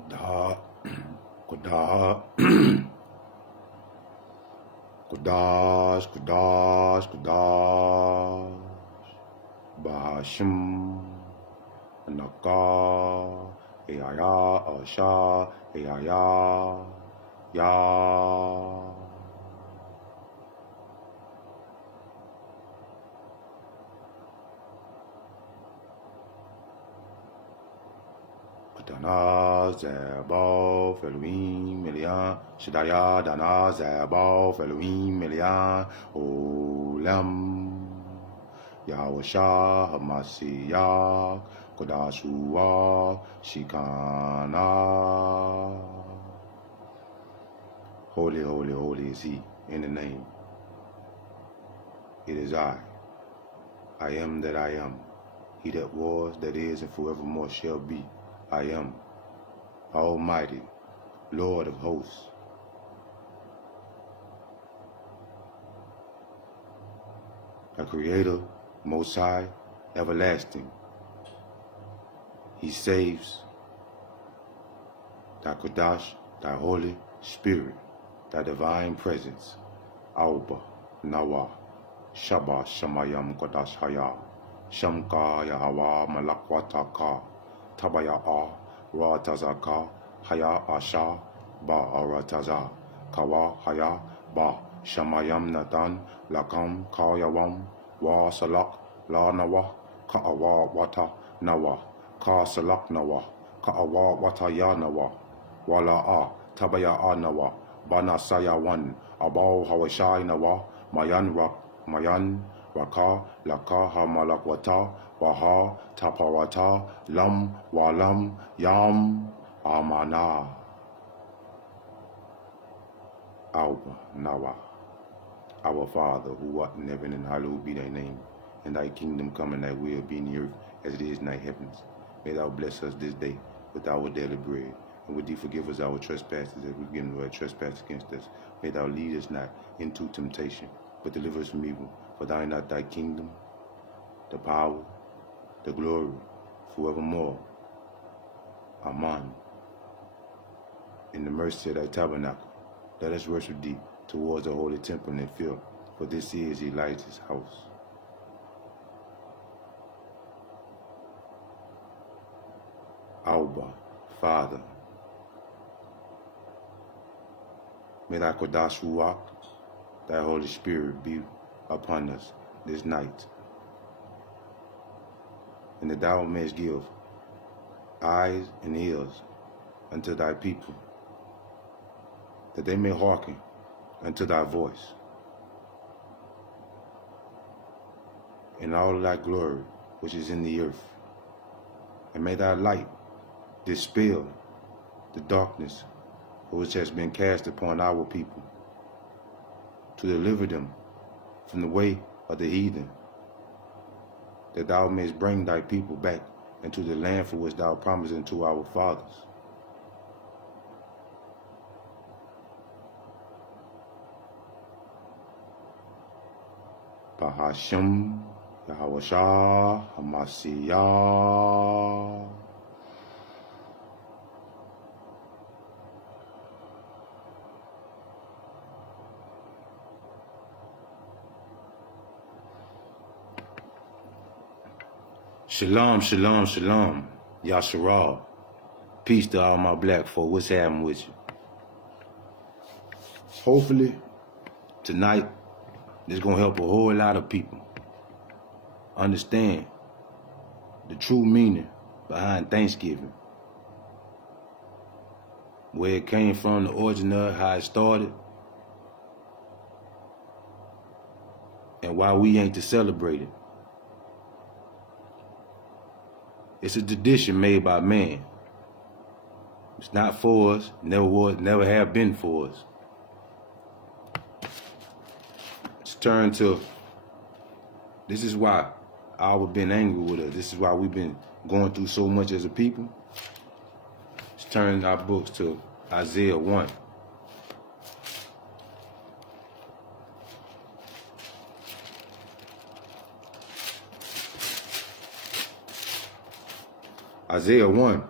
Kudah, kudah, kudash, kudash, kudash, Bahashim, Naka, Eaya, Asha, Eaya, Ya. Dana Zabal Elohim Elian Shadaya Dana Zabal Elohim Elian Olam Yahusha Hamashiach Kodashua Shikana. Holy, holy, holy is he in the name. It is I am that I am. He that was, that is, and forevermore shall be. I am Almighty, Lord of hosts. A Creator, Most High, everlasting. He saves Thy Kodash, Thy Holy Spirit, Thy Divine Presence. Auba, Nawa, Shaba, Shamayam, Kodash Haya, Shamka, Yahawa, Malakwataka, Tabaya A, Ratazaka, Haya Asha, Ba Arataza, Kawa Haya, Ba Shamayam Natan, Lakam, Kayawam, Wa Salak, La Nawa, Ka'awa Wata Nawa, Ka Salak Nawa, Ka'awa Wata Ya Nawa, Wala A, Tabaya A Nawa, Bana Saya Wan, Abau Hawashai Nawa, Mayan Rak, Mayan, Raka, Laka, Hamalakwata, Waha, Tapawata, Lam, Walam, Yam, Amana, Alba, Nawa. Our Father, who art in heaven, and hallowed be thy name. And thy kingdom come, and thy will be in the earth, as it is in thy heavens. May thou bless us this day with our daily bread. And would thee forgive us our trespasses, as we forgive our trespass against us. May thou lead us not into temptation, but deliver us from evil. For thine art thy kingdom, the power, the glory, forevermore. Amen. In the mercy of thy tabernacle, let us worship thee towards the holy temple and fill, for this is Elijah's house. Abba, Father, may thy Kodash Ruach, thy Holy Spirit, be upon us this night, and that thou mayest give eyes and ears unto thy people, that they may hearken unto thy voice, in all of thy glory which is in the earth. And may thy light dispel the darkness which has been cast upon our people, to deliver them from the way of the heathen, that thou mayest bring thy people back into the land for which thou promised unto our fathers. Bahashim Yahawashah Hamashiach. Shalom, shalom, shalom. Yasharal. Peace to all my black folk. What's happening with you? Hopefully, tonight, this is going to help a whole lot of people understand the true meaning behind Thanksgiving. Where it came from, the origin of how it started, and why we ain't to celebrate it. It's a tradition made by man. It's not for us, never was, never have been for us. Let's turn to, this is why I've been angry with us. This is why we've been going through so much as a people. Let's turn our books to Isaiah 1. Isaiah 1.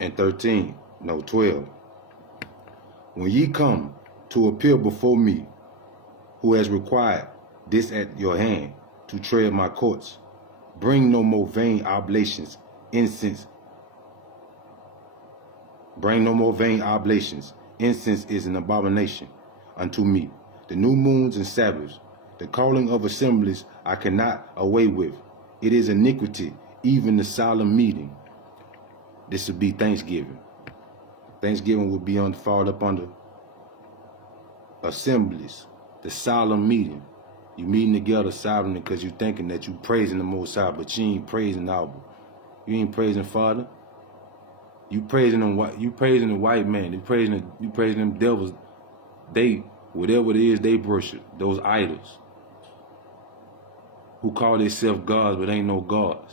and 13, no 12. When ye come to appear before me, who has required this at your hand to tread my courts, bring no more vain oblations, incense. Bring no more vain oblations. Incense is an abomination unto me. The new moons and Sabbaths, the calling of assemblies I cannot away with. It is iniquity, even the solemn meeting. This would be Thanksgiving. Thanksgiving would be fall up under assemblies, the solemn meeting. You meeting together solemnly because you thinking that you praising the Most High, but you ain't praising Abba. You ain't praising Father. You praising them. You praising the white man. You praising them devils. They, whatever it is, they worship those idols who call themselves gods, but ain't no gods.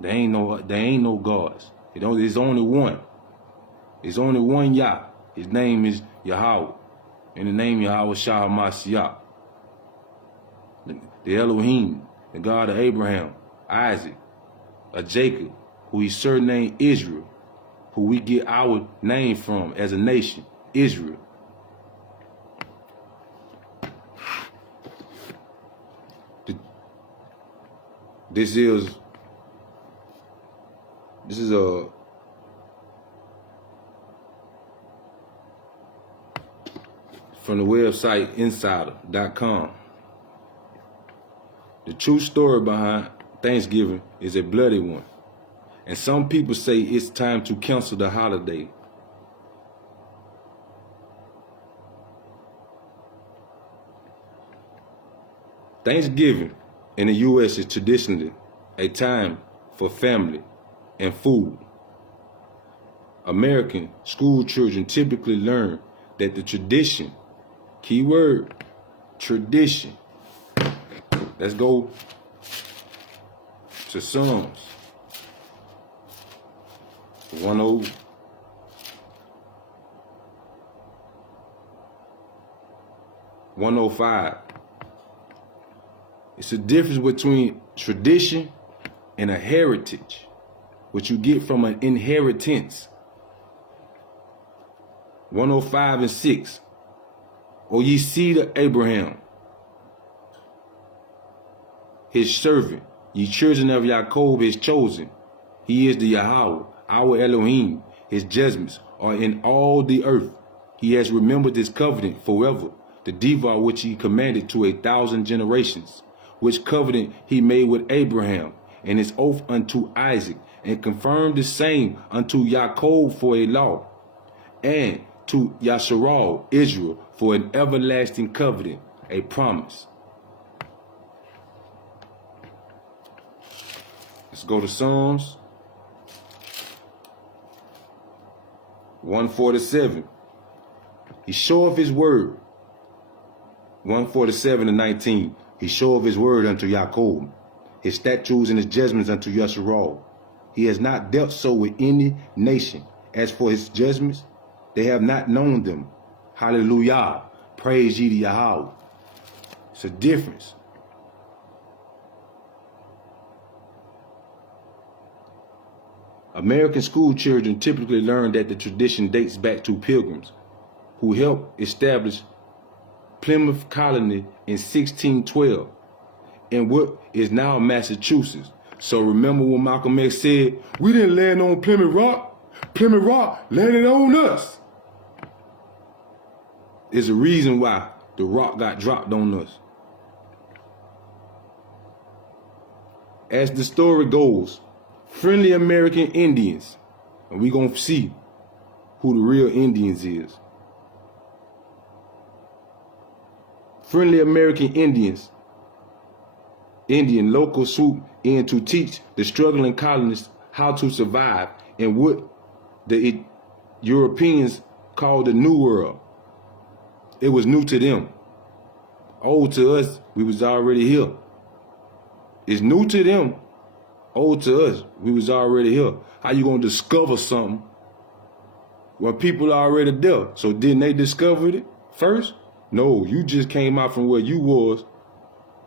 There ain't no gods. There's only one. There's only one Yah. His name is Yahweh. And the name Yahweh Shah Mashiach. The Elohim, the God of Abraham, Isaac, of Jacob, who he surnamed Israel, who we get our name from as a nation, Israel. This is from the website insider.com. The true story behind Thanksgiving is a bloody one. And some people say it's time to cancel the holiday. Thanksgiving in the U.S. is traditionally a time for family and food. American school children typically learn that the tradition, keyword, tradition. Let's go to Psalms 105. It's a difference between tradition and a heritage, which you get from an inheritance. 105 and 6. O ye seed of Abraham, his servant, ye children of Jacob, his chosen. He is the Yahweh, our Elohim. His judgments are in all the earth. He has remembered his covenant forever, the devour which he commanded to 1,000 generations, which covenant he made with Abraham, and his oath unto Isaac, and confirmed the same unto Jacob for a law, and to Yasharal, Israel, for an everlasting covenant, a promise. Let's go to Psalms 147. He showeth his word. 147 and 19. He showeth his word unto Jacob, his statutes and his judgments unto Yasharal. He has not dealt so with any nation. As for his judgments, they have not known them. Hallelujah. Praise ye to Yahweh. It's a difference. American school children typically learn that the tradition dates back to pilgrims who helped establish Plymouth Colony in 1612 in what is now Massachusetts. So remember when Malcolm X said, we didn't land on Plymouth Rock. Plymouth Rock landed on us. There's a reason why the rock got dropped on us. As the story goes, friendly American Indians, and we're going to see who the real Indians is. Friendly American Indian local swoop in to teach the struggling colonists how to survive in what the Europeans called the New World. It was new to them. Old to us, we was already here. It's new to them. Old to us, we was already here. How you gonna discover something when people are already there? So didn't they discover it first? No, you just came out from where you was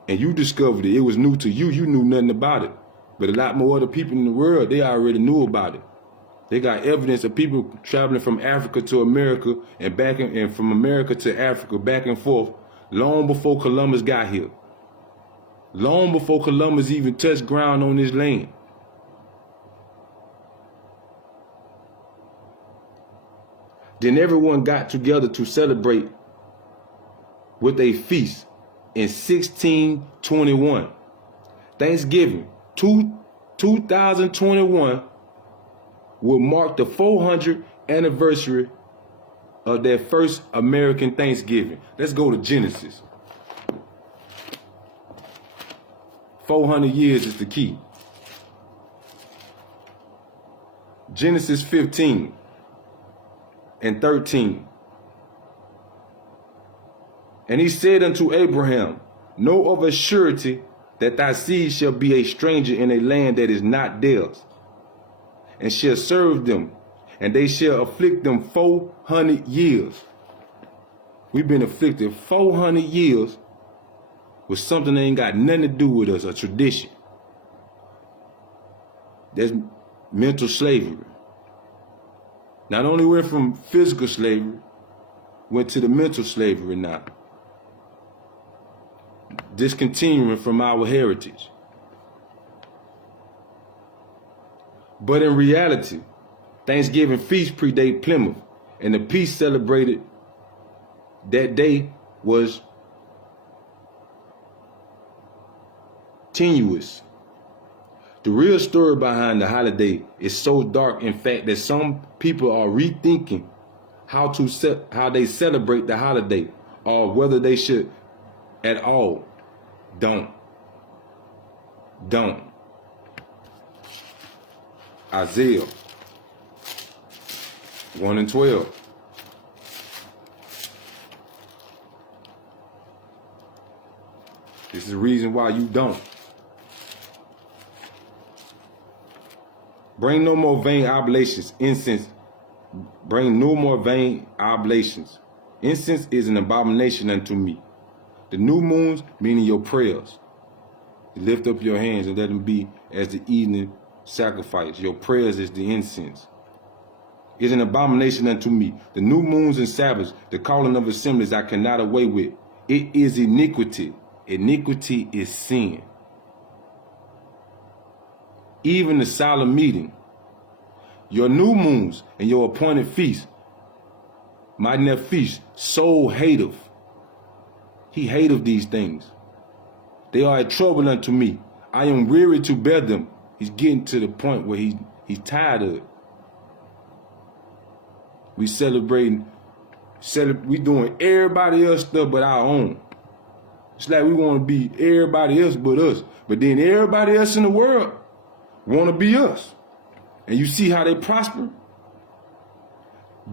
and you discovered it. It was new to you. You knew nothing about it. But a lot more other people in the world, they already knew about it. They got evidence of people traveling from Africa to America and back and from America to Africa back and forth long before Columbus got here. Long before Columbus even touched ground on this land. Then everyone got together to celebrate with a feast in 1621. Thanksgiving 2021 will mark the 400th anniversary of their first American Thanksgiving. Let's go to Genesis. 400 years is the key. Genesis 15 and 13. And he said unto Abraham, know of a surety that thy seed shall be a stranger in a land that is not theirs, and shall serve them, and they shall afflict them 400 years. We've been afflicted 400 years with something that ain't got nothing to do with us, a tradition. That's mental slavery. Not only went from physical slavery, went to the mental slavery now. Discontinuing from our heritage. But in reality, Thanksgiving feast predate Plymouth, and the feast celebrated that day was tenuous. The real story behind the holiday is so dark, in fact, that some people are rethinking how they celebrate the holiday, or whether they should at all. Don't. Isaiah 1 and 12. This is the reason why you don't. Bring no more vain oblations. Incense. Bring no more vain oblations. Incense is an abomination unto me. The new moons, meaning your prayers. You lift up your hands and let them be as the evening sacrifice. Your prayers is the incense. Is an abomination unto me. The new moons and Sabbaths, the calling of assemblies I cannot away with. It is iniquity. Iniquity is sin. Even the solemn meeting, your new moons and your appointed feasts, my nephew feast, soul hateth. He hateth these things. They are a trouble unto me. I am weary to bear them. He's getting to the point where he's tired of it. We we doing everybody else stuff but our own. It's like we want to be everybody else but us. But then everybody else in the world want to be us. And you see how they prosper?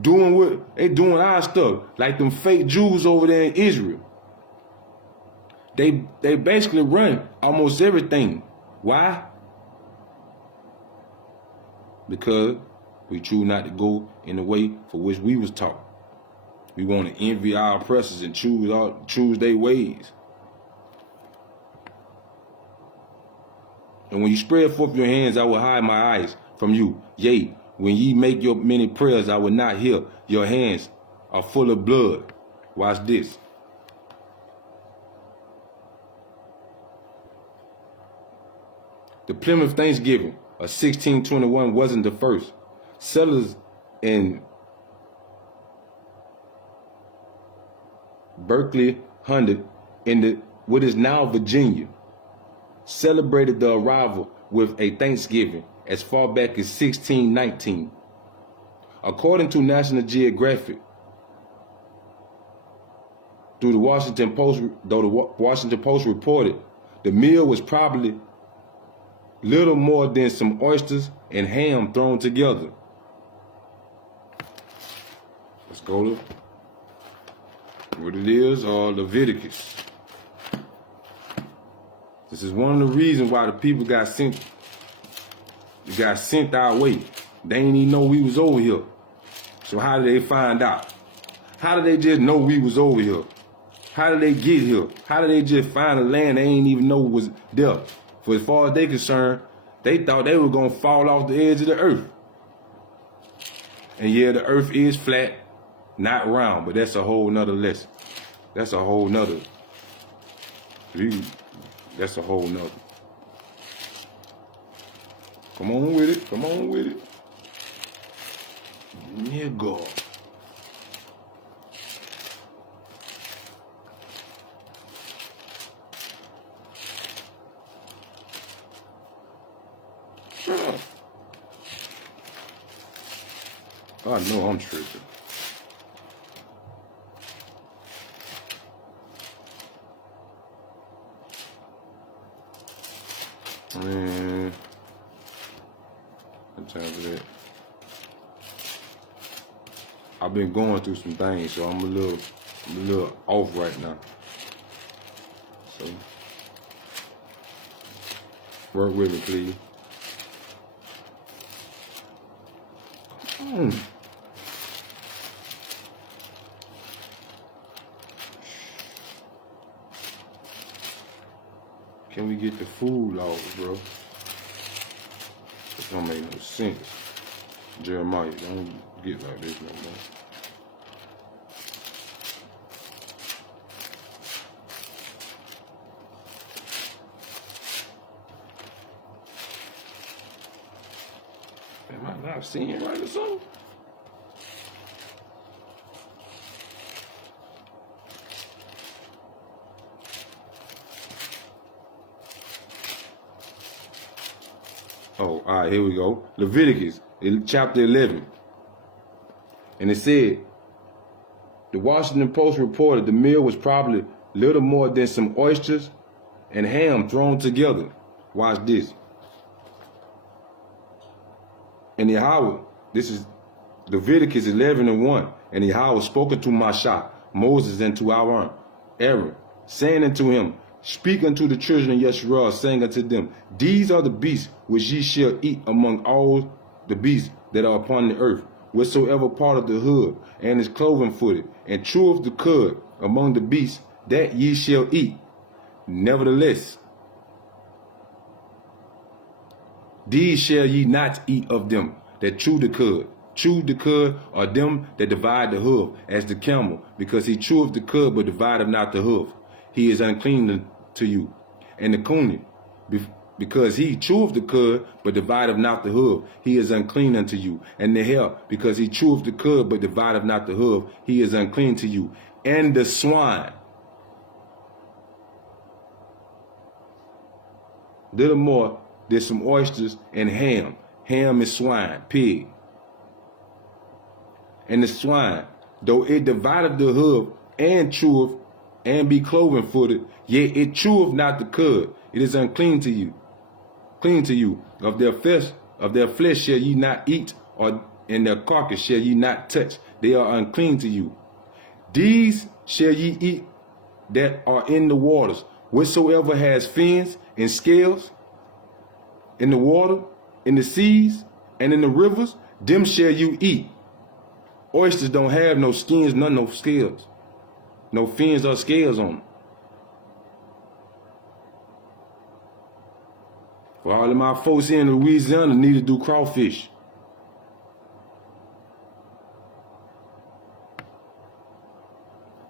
Doing our stuff. Like them fake Jews over there in Israel. They basically run almost everything. Why? Because we choose not to go in the way for which we was taught. We want to envy our oppressors and choose their ways. And when you spread forth your hands, I will hide my eyes from you. Yea, when ye make your many prayers, I will not hear. Your hands are full of blood. Watch this. The Plymouth Thanksgiving of 1621 wasn't the first. Settlers in Berkeley Hundred in what is now Virginia celebrated the arrival with a Thanksgiving as far back as 1619. According to National Geographic, though the Washington Post reported, the meal was probably little more than some oysters and ham thrown together. Let's go to what it is, or Leviticus. This is one of the reasons why the people got sent our way. They didn't even know we was over here. So how did they find out? How did they just know we was over here? How did they get here? How did they just find a land they ain't even know was there? For as far as they concerned, they thought they were going to fall off the edge of the earth. And yeah, the earth is flat, not round, but that's a whole nother lesson. That's a whole nother view. That's a whole nother. Come on with it. Come on with it. Nigga. I know I'm tripping. Man, what time is that? I've been going through some things, so I'm a little off right now. So work with me, please. Can we get the food laws, bro? It don't make no sense. Jeremiah, don't get like this no more. Am I not seeing right or something? Oh, all right, here we go. Leviticus, chapter 11. And it said, the Washington Post reported the meal was probably little more than some oysters and ham thrown together. Watch this. And Yahweh, this is Leviticus 11:1. And Yahweh spoken to Mashah, Moses, and to Aaron, saying unto him, speak unto the children of Yeshua, saying unto them, these are the beasts which ye shall eat among all the beasts that are upon the earth, whatsoever part of the hood, and is cloven footed, and cheweth the cud among the beasts, that ye shall eat. Nevertheless, these shall ye not eat of them that chew the cud. Chew the cud are them that divide the hoof, as the camel, because he cheweth the cud, but divideth not the hoof. He is unclean to you. And the coney, because he cheweth the cud, but divideth not the hoof, he is unclean unto you. And the hare, because he cheweth the cud, but divideth not the hoof, he is unclean to you. And the swine, little more than some oysters and ham. Ham is swine, pig. And the swine, though it divideth the hoof and cheweth and be cloven footed, yet it cheweth not the cud. It is unclean to you. Clean to you. Of their flesh shall ye not eat, or in their carcass shall ye not touch. They are unclean to you. These shall ye eat that are in the waters, whatsoever has fins and scales, in the water, in the seas, and in the rivers, them shall you eat. Oysters don't have no skins, no scales. No fins or scales on them. For all of my folks here in Louisiana need to do crawfish.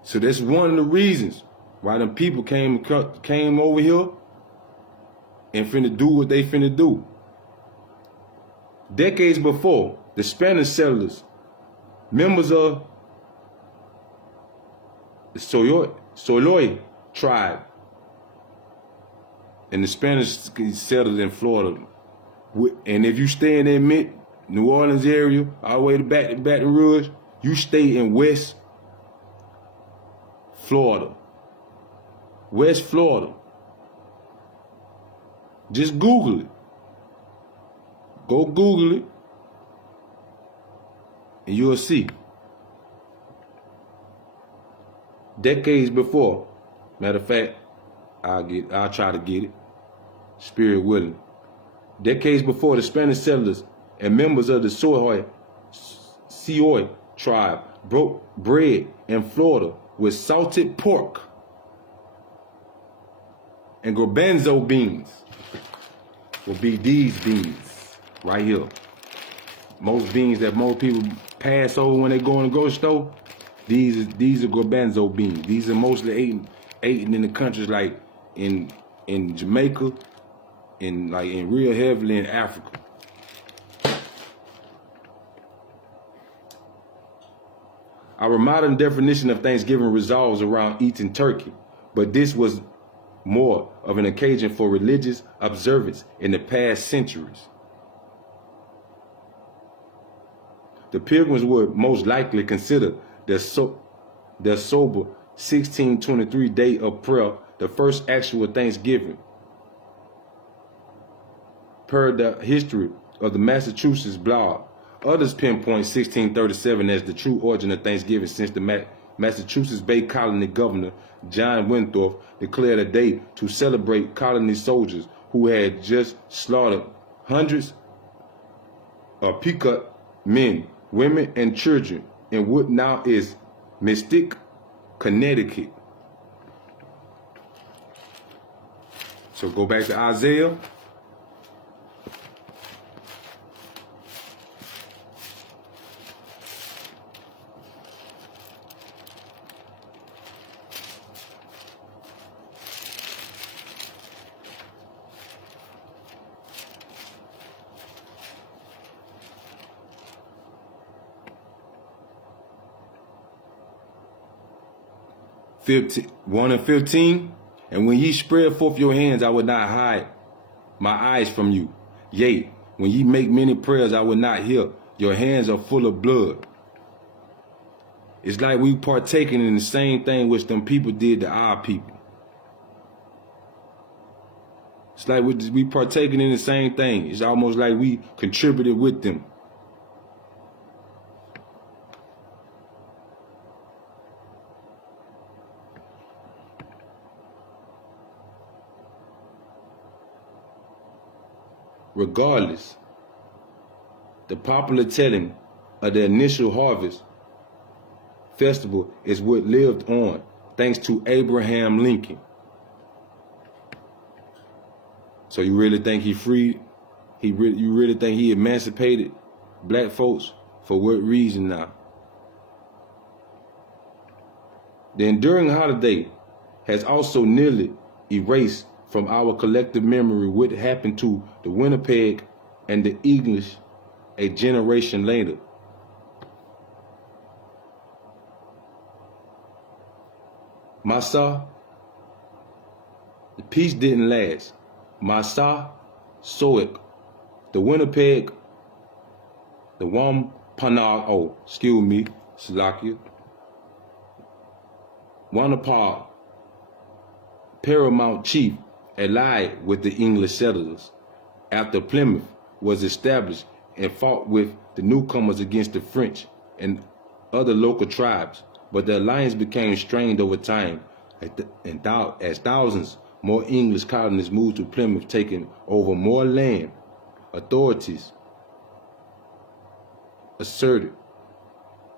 So that's one of the reasons why them people came over here and finna do what they finna do. Decades before, the Spanish settlers, members of the Soloy tribe, and the Spanish settled in Florida. And if you stay in that New Orleans area, all the way to Baton Rouge, you stay in West Florida. West Florida. Just Google it. Go Google it, and you'll see. Decades before, matter of fact, I'll try to get it, spirit willing. Decades before, the Spanish settlers and members of the Sioux tribe broke bread in Florida with salted pork and garbanzo beans. Will be these beans right here. Most beans that most people Passover when they go in the grocery store, these are garbanzo beans. These are mostly eaten in the countries like in Jamaica, in real heavily in Africa. Our modern definition of Thanksgiving revolves around eating turkey, but this was more of an occasion for religious observance in the past centuries. The Pilgrims would most likely consider their sober 1623 day of prayer the first actual Thanksgiving. Per the history of the Massachusetts blog, others pinpoint 1637 as the true origin of Thanksgiving, since the Massachusetts Bay Colony Governor John Winthrop declared a day to celebrate colony soldiers who had just slaughtered hundreds of Pequot men, women, and children in what now is Mystic, Connecticut. So go back to Isaiah. (15) 1 and 15, and when ye spread forth your hands, I will not hide my eyes from you. Yea, when ye make many prayers, I will not hear. Your hands are full of blood. It's like we partaking in the same thing which them people did to our people. It's like we partaking in the same thing. It's almost like we contributed with them. Regardless, the popular telling of the initial harvest festival is what lived on thanks to Abraham Lincoln. So you really think he freed? You really think he emancipated black folks? For what reason now? The enduring holiday has also nearly erased from our collective memory what happened to the Winnipeg and the English a generation later. Massa, the peace didn't last. Massa Soik, the Winnipeg, the Wampanoag, Salakia, Wanapar, paramount chief, allied with the English settlers after Plymouth was established and fought with the newcomers against the French and other local tribes, but the alliance became strained over time as thousands more English colonists moved to Plymouth, taking over more land. Authorities asserted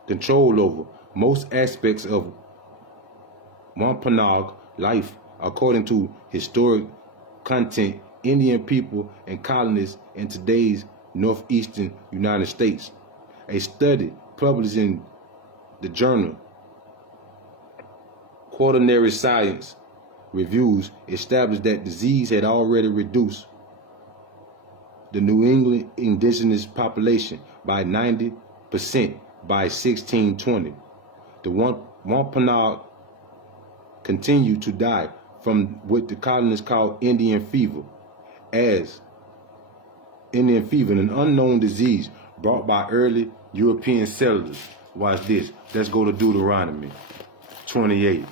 control over most aspects of Wampanoag life. According to historic content, Indian people and colonists in today's northeastern United States. A study published in the journal Quaternary Science Reviews established that disease had already reduced the New England indigenous population by 90% by 1620. The Wampanoag continued to die from what the colonists called Indian fever, an unknown disease brought by early European settlers. Watch this. Let's go to Deuteronomy 28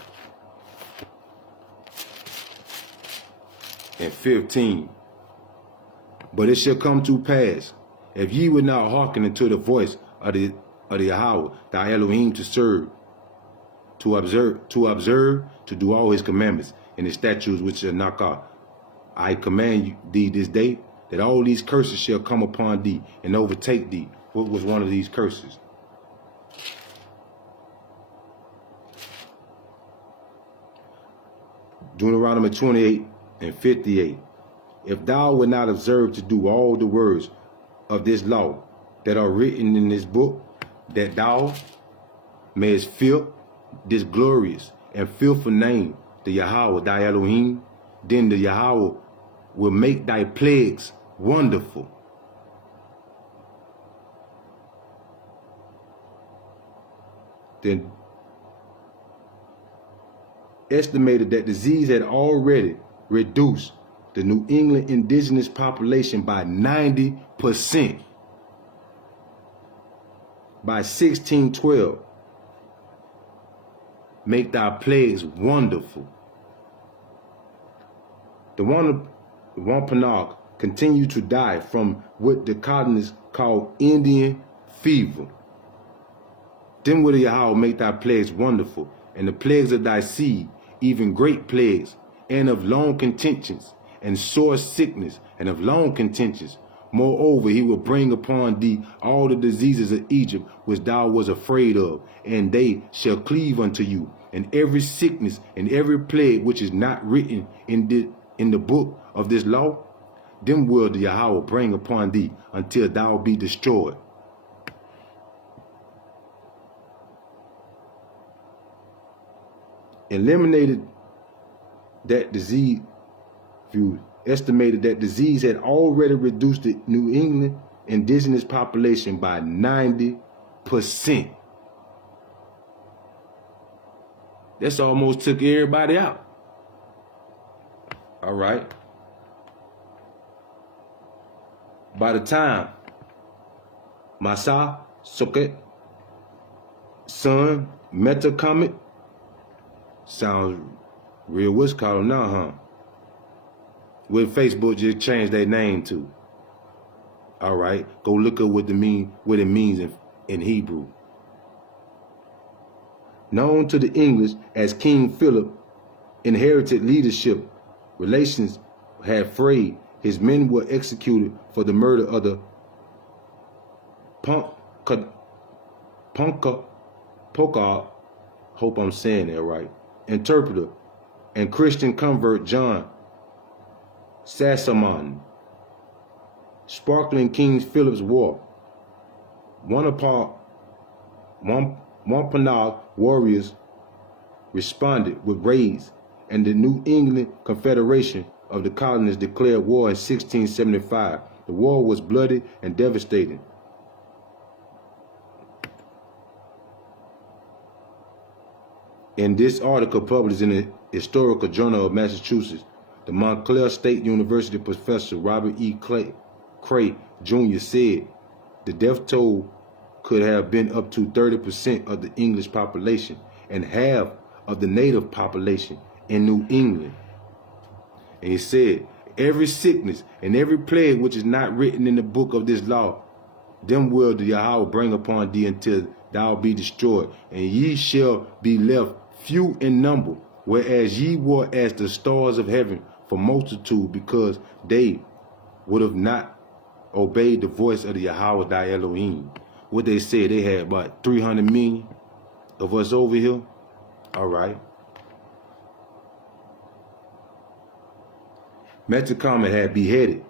and 15. But it shall come to pass, if ye would not hearken unto the voice of the Yahweh, thy Elohim, to serve, to observe, to do all his commandments and his statutes which are nakah, I command thee this day, that all these curses shall come upon thee and overtake thee. What was one of these curses? Deuteronomy 28 and 58. If thou wilt not observe to do all the words of this law that are written in this book, that thou mayest fear this glorious and fearful name, the Yahweh, thy Elohim. Then the Yahweh will make thy plagues wonderful. Then estimated that disease had already reduced the New England indigenous population by 90%. By 1612, make thy plagues wonderful. The Wampanoag continued to die from what the colonists called Indian fever. Then will the Yahweh make thy plagues wonderful, and the plagues of thy seed, even great plagues, and of long contentions, and sore sickness, and of long contentions. Moreover, he will bring upon thee all the diseases of Egypt which thou was afraid of, and they shall cleave unto you. And every sickness and every plague which is not written in the book of this law, them will the Yahweh bring upon thee until thou be destroyed. Eliminated that disease, estimated that disease had already reduced the New England indigenous population by 90%. That's almost took everybody out. All right. By the time Masa Soket son Meta Comet, sounds real what's called now, huh? What Facebook just changed their name to. All right, go look up what it means in Hebrew. Known to the English as King Philip, inherited leadership relations had frayed. His men were executed for the murder of the Poca, hope I'm saying that right, interpreter, and Christian convert John Sassamon. Sparkling King Philip's War. Wampanoag warriors responded with raids, and the New England Confederation of the colonists declared war in 1675. The war was bloody and devastating. In this article published in the Historical Journal of Massachusetts, the Montclair State University professor Robert E. Cray Jr. said the death toll could have been up to 30% of the English population and half of the native population in New England. And he said, every sickness and every plague which is not written in the book of this law, them will the Yahweh bring upon thee until thou be destroyed, and ye shall be left few in number, whereas ye were as the stars of heaven for multitude, because they would have not obeyed the voice of the Yahweh thy Elohim. What they said, they had about 300 million of us over here. All right. Metacomet had beheaded.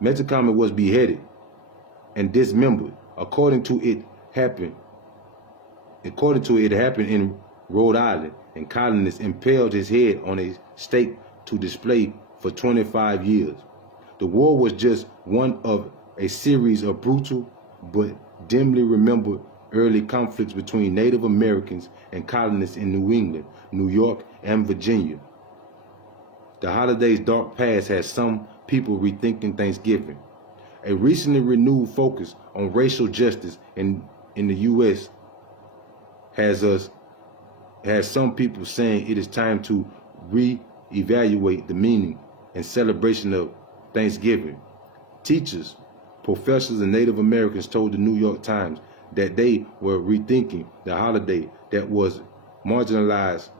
Metacomet was beheaded and dismembered. According to it happened in Rhode Island, and colonists impaled his head on a stake to display for 25 years. The war was just one of a series of brutal but dimly remembered early conflicts between Native Americans and colonists in New England, New York, and Virginia. The holiday's dark past has some people rethinking Thanksgiving. A recently renewed focus on racial justice in the U.S. has some people saying it is time to re-evaluate the meaning and celebration of Thanksgiving. Teachers, professors, and Native Americans told the New York Times that they were rethinking the holiday that was marginalized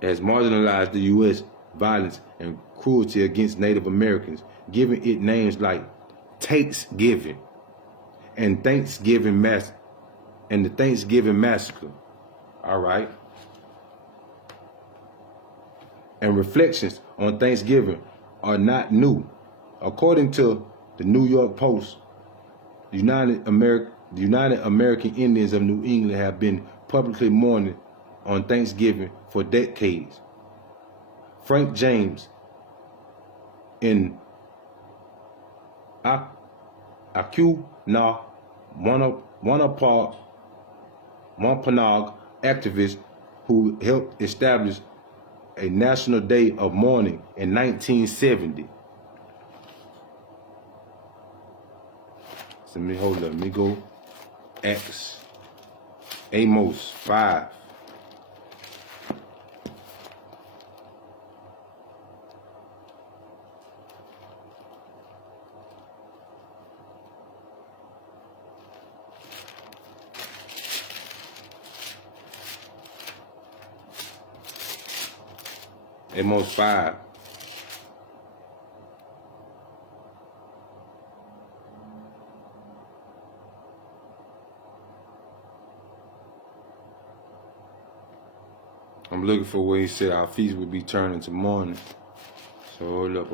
the U.S. violence and cruelty against Native Americans, giving it names like Thanksgiving and the Thanksgiving Massacre. All right. And reflections on Thanksgiving are not new. According to the The New York Post, the United American Indians of New England have been publicly mourning on Thanksgiving for decades. Frank James in Acuna, Wampanoag activist who helped establish a national day of mourning in 1970. So let me go Acts, Amos 5. Amos 5. I'm looking for where he said our feast would be turned into mourning. So hold up.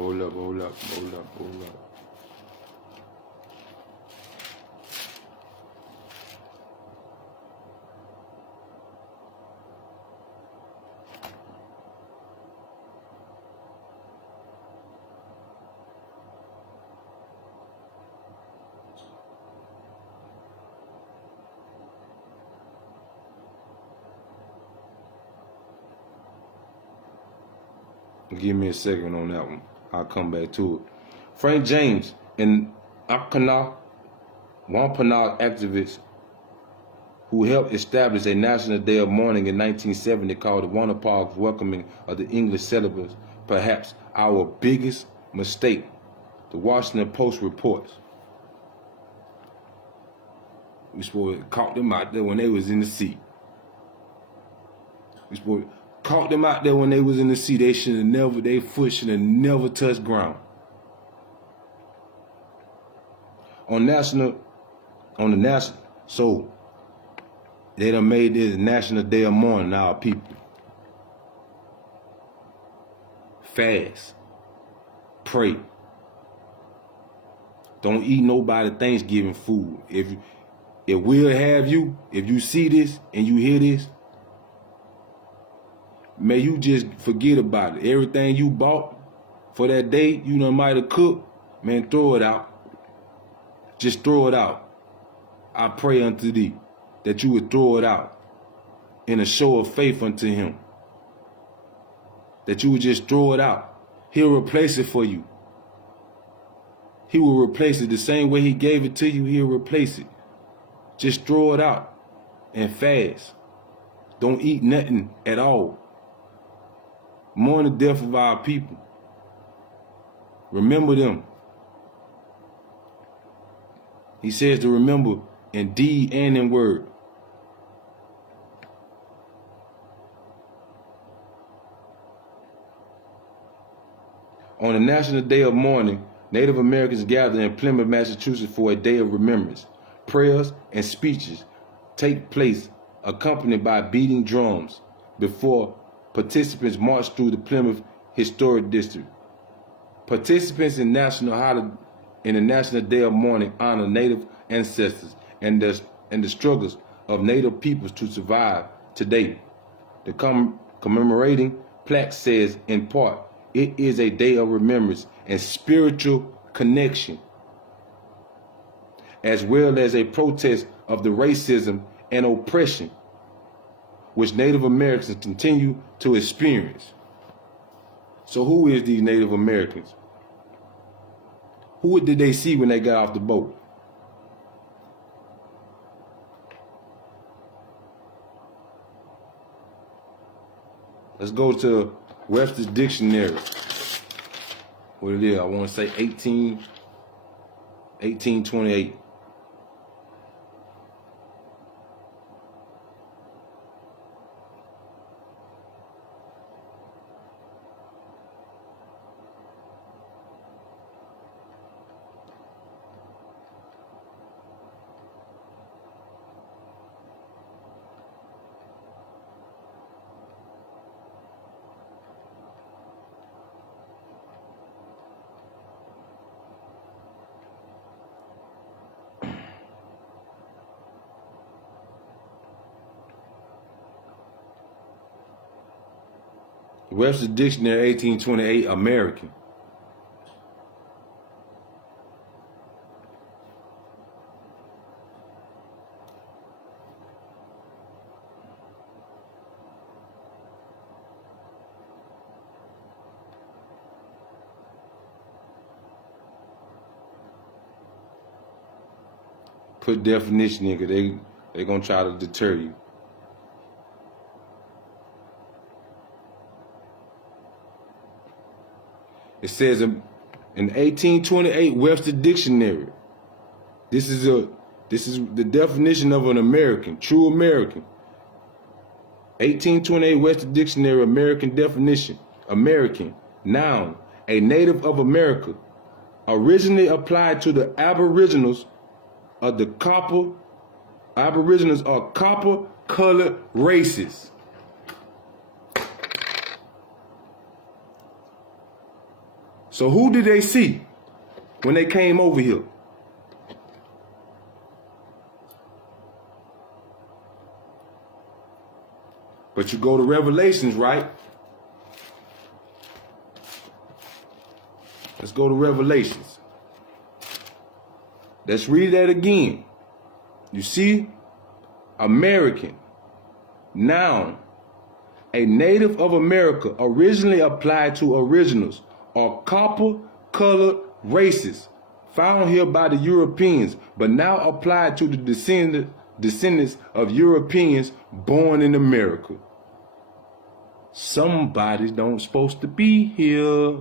Give me a second on that one. I'll come back to it. Frank James, an Wampanoag activist who helped establish a national day of mourning in 1970, called the Wampanoag welcoming of the English settlers perhaps our biggest mistake, the Washington Post reports. We supposed to caught them out there when they was in the sea. We supposed to caught them out there when they was in the sea. They should have never, their foot should have never touched ground. So they done made this National Day of Mourning, our people. Fast. Pray. Don't eat nobody Thanksgiving food. If we'll have you, if you see this and you hear this, may you just forget about it. Everything you bought for that day, you know, might have cooked, man, throw it out. Just throw it out. I pray unto thee that you would throw it out in a show of faith unto him. That you would just throw it out. He'll replace it for you. He will replace it the same way he gave it to you. He'll replace it. Just throw it out and fast. Don't eat nothing at all. Mourn the death of our people. Remember them. He says to remember in deed and in word. On the National Day of Mourning, Native Americans gather in Plymouth, Massachusetts for a day of remembrance. Prayers and speeches take place accompanied by beating drums before participants march through the Plymouth Historic District. Participants in the National Day of Mourning honor Native ancestors and the struggles of Native peoples to survive today. The commemorating plaque says, in part, it is a day of remembrance and spiritual connection, as well as a protest of the racism and oppression which Native Americans continue to experience. So who is these Native Americans? Who did they see when they got off the boat? Let's go to Webster's Dictionary. What it is, I want to say 1828. Webster Dictionary, 1828, American. Put definition in, because they gonna try to deter you. It says in 1828 Webster Dictionary. This is the definition of an American, true American. 1828 Webster Dictionary, American definition. American, noun, a native of America, originally applied to the Aboriginals of the Aboriginals are copper-colored races. So who did they see when they came over here? But you go to Revelations, right? Let's go to Revelations. Let's read that again. You see, American, noun, a native of America, originally applied to originals, are copper-colored races found here by the Europeans, but now applied to the descendants of Europeans born in America. Somebody don't supposed to be here.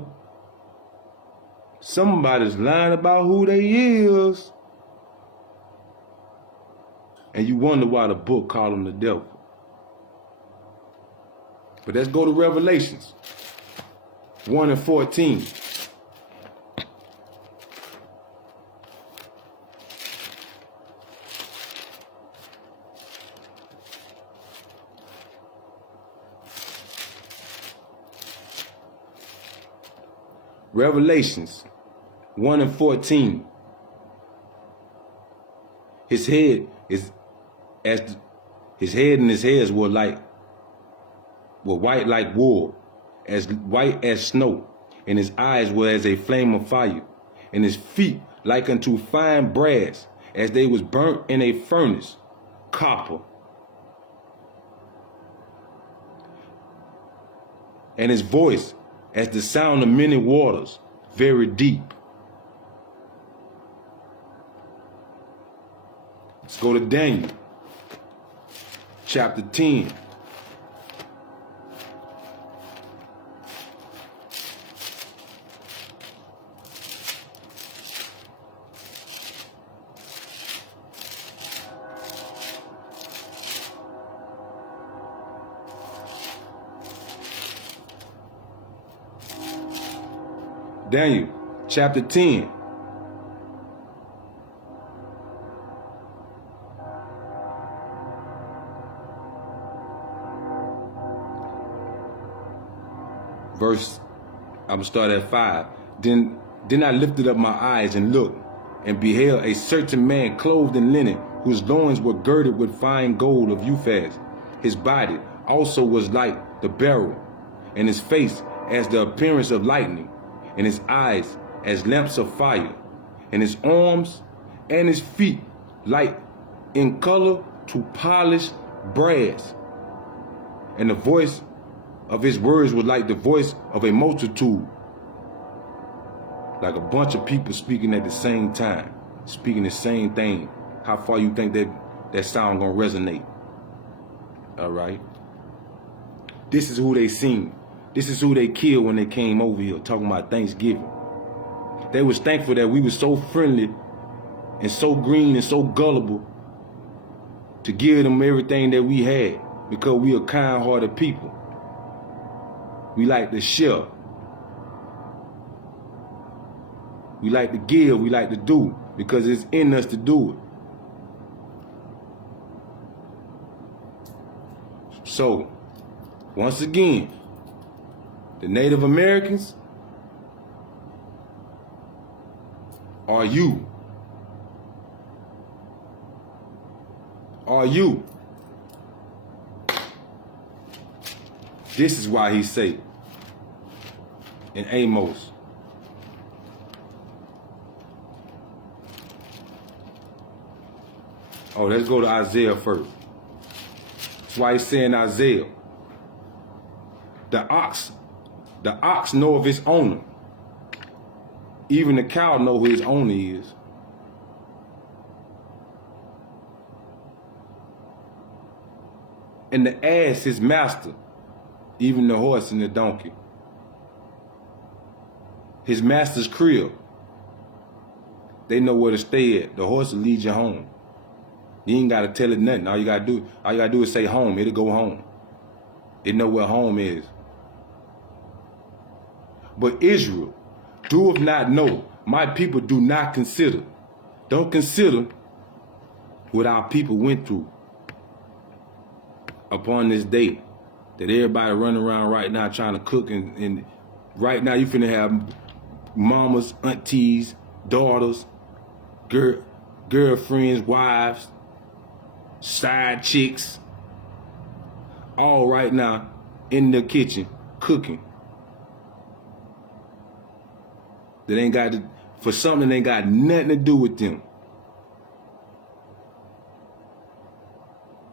Somebody's lying about who they is. And you wonder why the book called him the devil. But let's go to Revelations 1:14. Revelations 1:14. His head and his hairs were white like wool, as white as snow, and his eyes were as a flame of fire, and his feet like unto fine brass, as they was burnt in a furnace, copper. And his voice as the sound of many waters, very deep. Let's go to Daniel, chapter 10. Daniel, chapter 10. Verse, I'm gonna start at 5. Then I lifted up my eyes and looked, and beheld a certain man clothed in linen, whose loins were girded with fine gold of Uphaz. His body also was like the beryl, and his face as the appearance of lightning, and his eyes as lamps of fire, and his arms and his feet like in color to polished brass. And the voice of his words was like the voice of a multitude, like a bunch of people speaking at the same time, speaking the same thing. How far you think that sound gonna resonate? All right. This is who they seen. This is who they killed when they came over here, talking about Thanksgiving. They was thankful that we were so friendly and so green and so gullible to give them everything that we had, because we are kind-hearted people. We like to share. We like to give, we like to do, because it's in us to do it. So, once again, the Native Americans are you. Are you. This is why he say, and Amos. Oh, let's go to Isaiah first. That's why he's saying Isaiah. The ox know of its owner. Even the cow know who his owner is. And the ass his master, even the horse and the donkey. His master's crib. They know where to stay at. The horse will lead you home. You ain't gotta tell it nothing. All you gotta do is say home. It'll go home. It know where home is. But Israel doeth not know. My people do not consider. Don't consider what our people went through upon this day. That everybody running around right now trying to cook, and right now you finna have mamas, aunties, daughters, girlfriends, wives, side chicks, all right now in the kitchen cooking. That ain't got for something that ain't got nothing to do with them.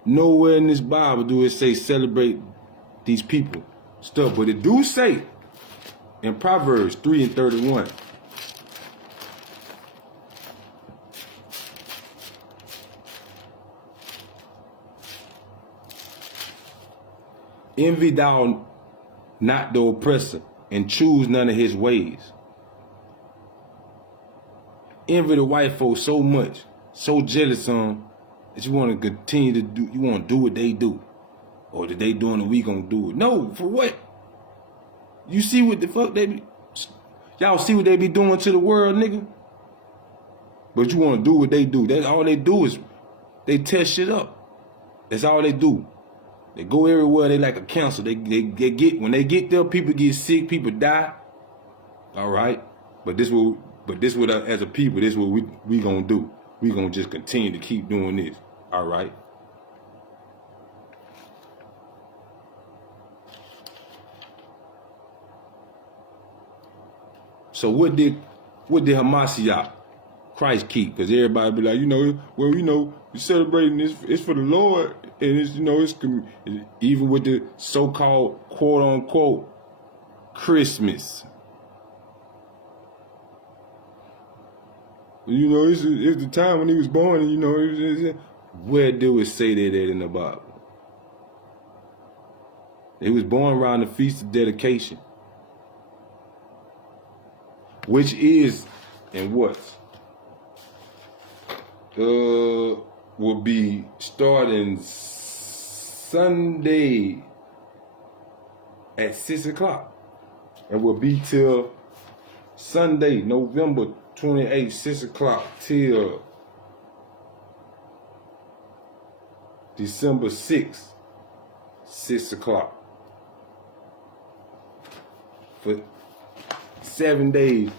Nowhere in this Bible do it say celebrate these people stuff, but it do say in Proverbs 3:31. Envy thou not the oppressor, and choose none of his ways. Envy the white folks so much, so jealous of them, that you want to continue to do, you want to do what they do. Or that they doing it, we gonna do it. No, for what? You see what the fuck they be, y'all see what they be doing to the world, nigga? But you want to do what they do. That's all they do is, they tear shit up. That's all they do. They go everywhere, they like a cancer. They get, when they get there, people get sick, people die. All right? But this what as a people, this what we gonna do. We gonna just continue to keep doing this. All right? So what did Hamashiach, Christ, keep? Because everybody be like, we're celebrating this. It's for the Lord, and it's even with the so-called quote unquote Christmas. It's the time when he was born, and where do it say that in the Bible? He was born around the Feast of Dedication, which is, and what? Will be starting Sunday at 6 o'clock. And will be till Sunday, November 28th, 6 o'clock, till December 6th, 6 o'clock. For 7 days,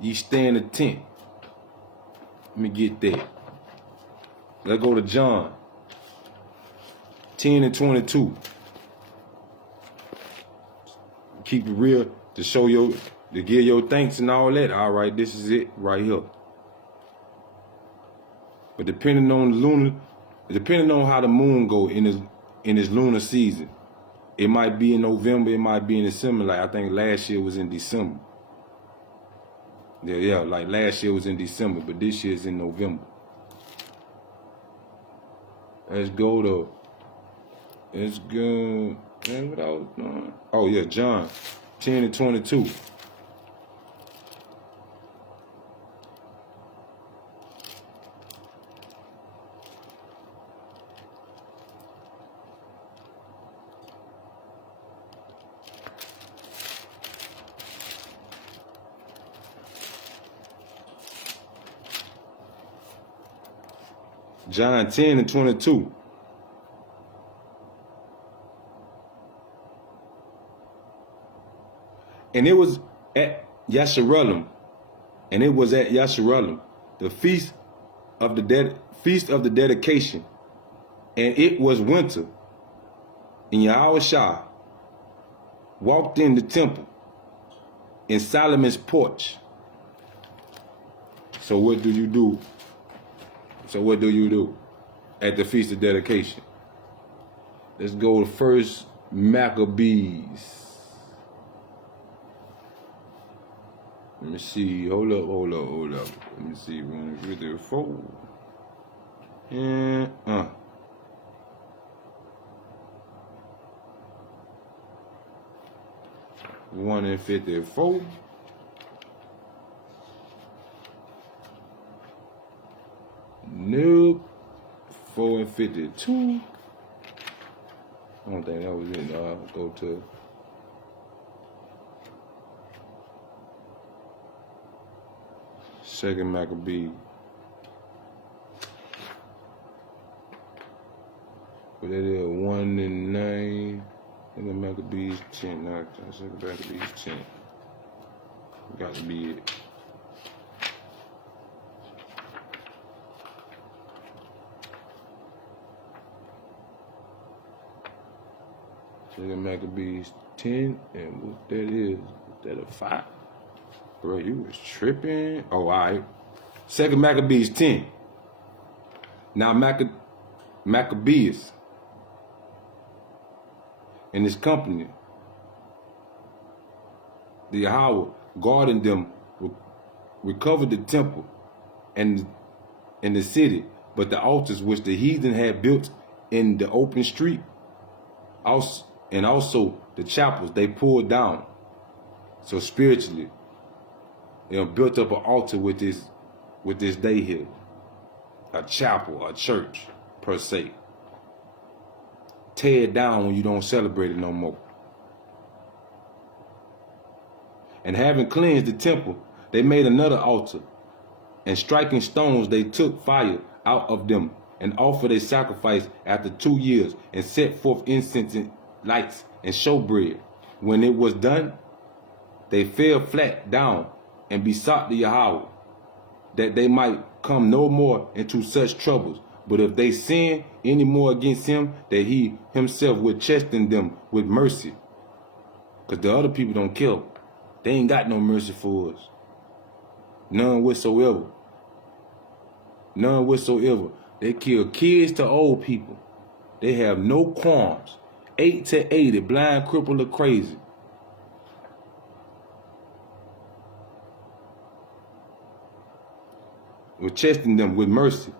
you stay in the tent. Let me get that. Let's go to John 10:22. Keep it real, to give your thanks and all that. All right, this is it right here. But depending on how the moon go in his lunar season, it might be in November, it might be in December. Like I think last year was in December. Yeah, like last year was in December, but this year's in November. Let's go. Man, what I was doing? Oh yeah, John 10:22. John 10:22. And it was at Yasharelim, the feast of the dedication, and it was winter. And Yahushua walked in the temple, in Solomon's porch. So what do you do? So what do you do at the Feast of Dedication? Let's go to First Maccabees. Let me see. Hold up. Let me see. 154. And 154. Nope. 4:52. I don't think that was it. Go to Second Maccabee. But that is 1 and 9. Second Maccabees 10. No, Second Maccabees 10. Got to be it. Second Maccabees 10, and what that is that a 5? Bro, you was tripping. Oh, all right. Second Maccabees 10. Now Maccabees and his company, the Yahweh, guarding them, recovered the temple and the city, but the altars which the heathen had built in the open street, also the chapels they pulled down. So spiritually, built up an altar with this day here, a chapel, a church per se. Tear it down when you don't celebrate it no more. And having cleansed the temple, they made another altar, and striking stones, they took fire out of them, and offered a sacrifice after 2 years, and set forth incense and lights and showbread. When it was done, they fell flat down and besought the Yahweh that they might come no more into such troubles. But if they sin any more against him, that he himself would chasten them with mercy. Because the other people don't kill. They ain't got no mercy for us. None whatsoever. None whatsoever. They kill kids to old people. They have no qualms. 8 to 80, blind, crippled, or crazy. We're chastening them with mercy,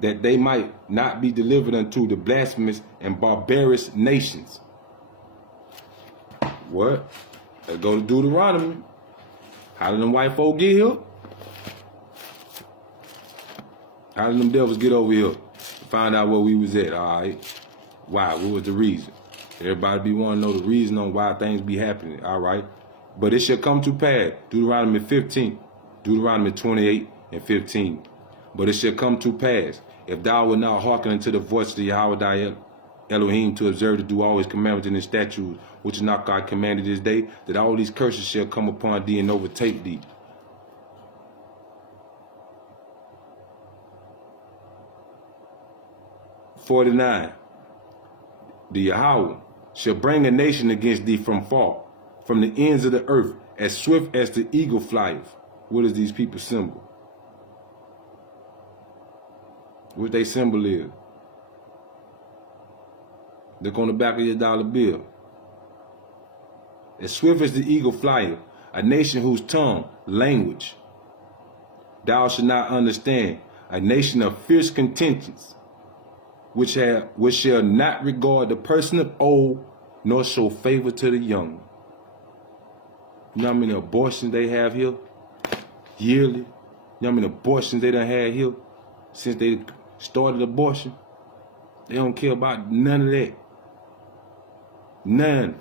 that they might not be delivered unto the blasphemous and barbarous nations. What? Let's go to Deuteronomy. How did them white folk get here? How did them devils get over here? Find out where we was at, all right? Why? What was the reason? Everybody be wanting to know the reason on why things be happening, all right? But it shall come to pass, Deuteronomy 15, Deuteronomy 28 and 15. But it shall come to pass, if thou wilt not hearken unto the voice of the Yahweh thy Elohim, to observe to do all his commandments and his statutes, which not God commanded this day, that all these curses shall come upon thee and overtake thee. "49. The Yahweh shall bring a nation against thee from far, from the ends of the earth, as swift as the eagle flieth." What is these people's symbol? What their symbol is? Look on the back of your dollar bill. As swift as the eagle flieth, a nation whose tongue, language, thou shalt not understand, a nation of fierce contentions, which shall not regard the person of old, nor show favor to the young. You know how many abortions they have here? Yearly. You know how many abortions they done had here since they started abortion? They don't care about none of that. None.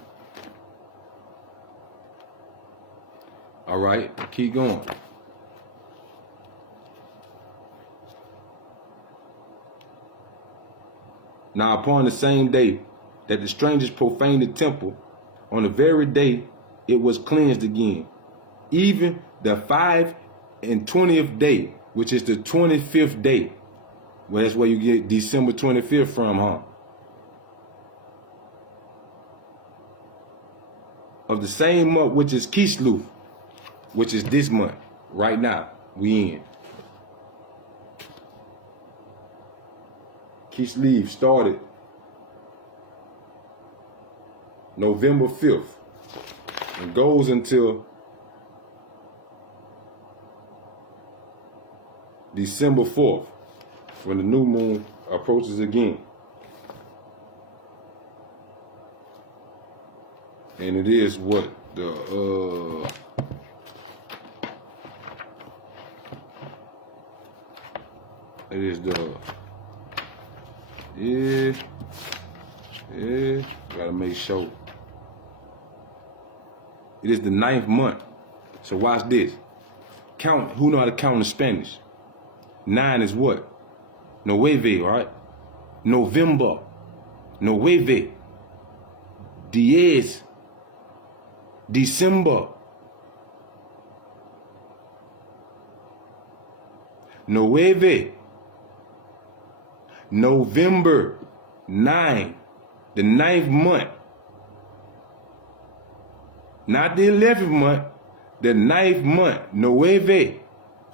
All right, keep going. Now upon the same day that the strangers profaned the temple, on the very day it was cleansed again, even the 25th day, which is the 25th day. Well, that's where you get December 25th from, huh? Of the same month, which is Kislev, which is this month, right now, we in. Kislev started November 5th and goes until December 4th when the new moon approaches again. And it is what gotta make sure. It is the 9th month. So watch this. Count, who know how to count in Spanish? 9 is what? Nueve, right? November. Nueve. Diez. December. Nueve. November. 9. The 9th month. Not the 11th month. The 9th month. Nueve.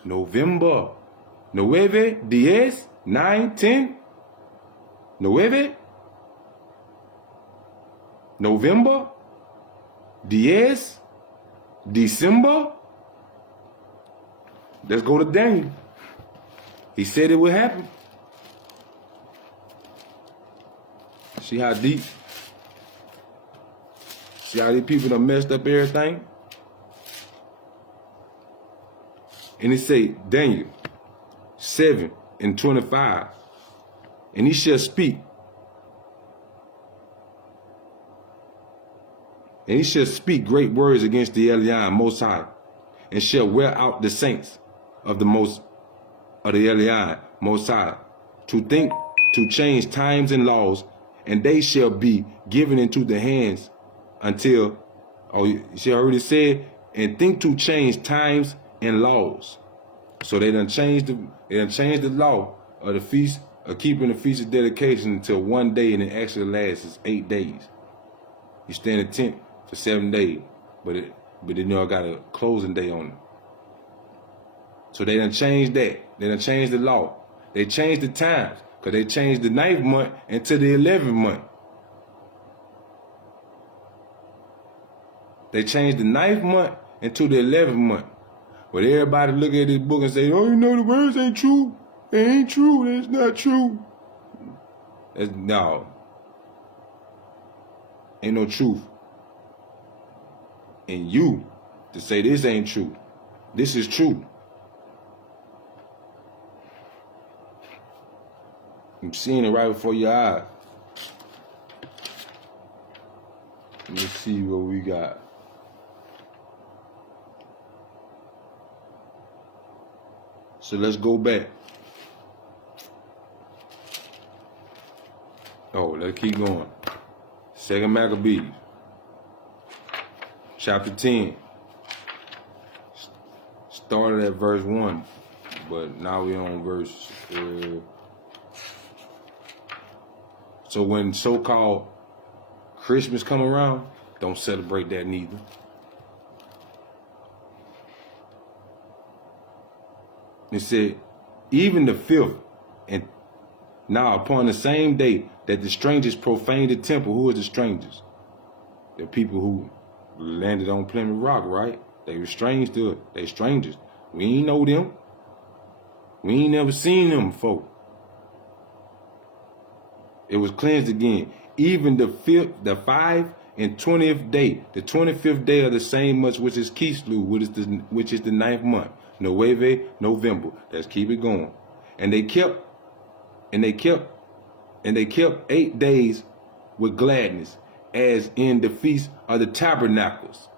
November. Nueve. Diez. 9. 10. Nueve. November. Diez. December. Let's go to Daniel. He said it would happen. See how deep? See how these people done messed up everything? And it say, Daniel 7:25. And he shall speak. And he shall speak great words against the Elion Most High, and shall wear out the saints of the Elion Most High, to think to change times and laws, and they shall be given into the hands until, she already said, and think to change times and laws. So they done changed the law of the feast of keeping the feast of dedication until one day, and it actually lasts 8 days. You stand in tent for 7 days, but then y'all got a closing day on it. So they done changed that. They done changed the law. They changed the times, because they changed the 9th month into the 11th month. They changed the 9th month into the 11th month. But everybody look at this book and say, oh, you know the words ain't true. It ain't true. That's not true. No. Ain't no truth. And you to say this ain't true. This is true. I'm seeing it right before your eyes. Let me see what we got. So let's go back. Oh, let's keep going. 2 Maccabees, chapter 10. Started at verse 1, but now we're on verse... So when so-called Christmas come around, don't celebrate that neither. It said, even the 5th, and now upon the same day that the strangers profaned the temple. Who are the strangers? The people who landed on Plymouth Rock, right? They were strange to it. They strangers. We ain't know them. We ain't never seen them before. It was cleansed again. Even the 5th and 20th day, the 25th day of the same month, which is Kislev, which is the 9th month. Nueve, November. Let's keep it going. And they kept 8 days with gladness, as in the feast of the tabernacles.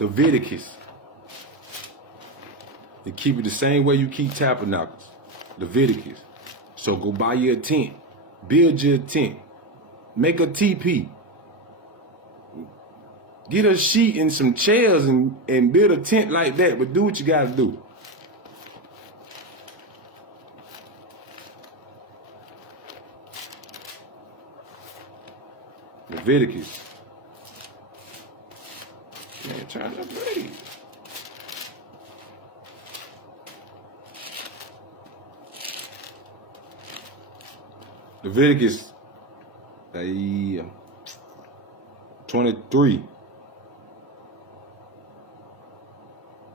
Leviticus. You keep it the same way you keep tabernacles. Leviticus. So go buy you a tent. Build your tent. Make a teepee. Get a sheet and some chairs and build a tent like that, but do what you gotta do. Leviticus. Man, trying to read. Leviticus 23.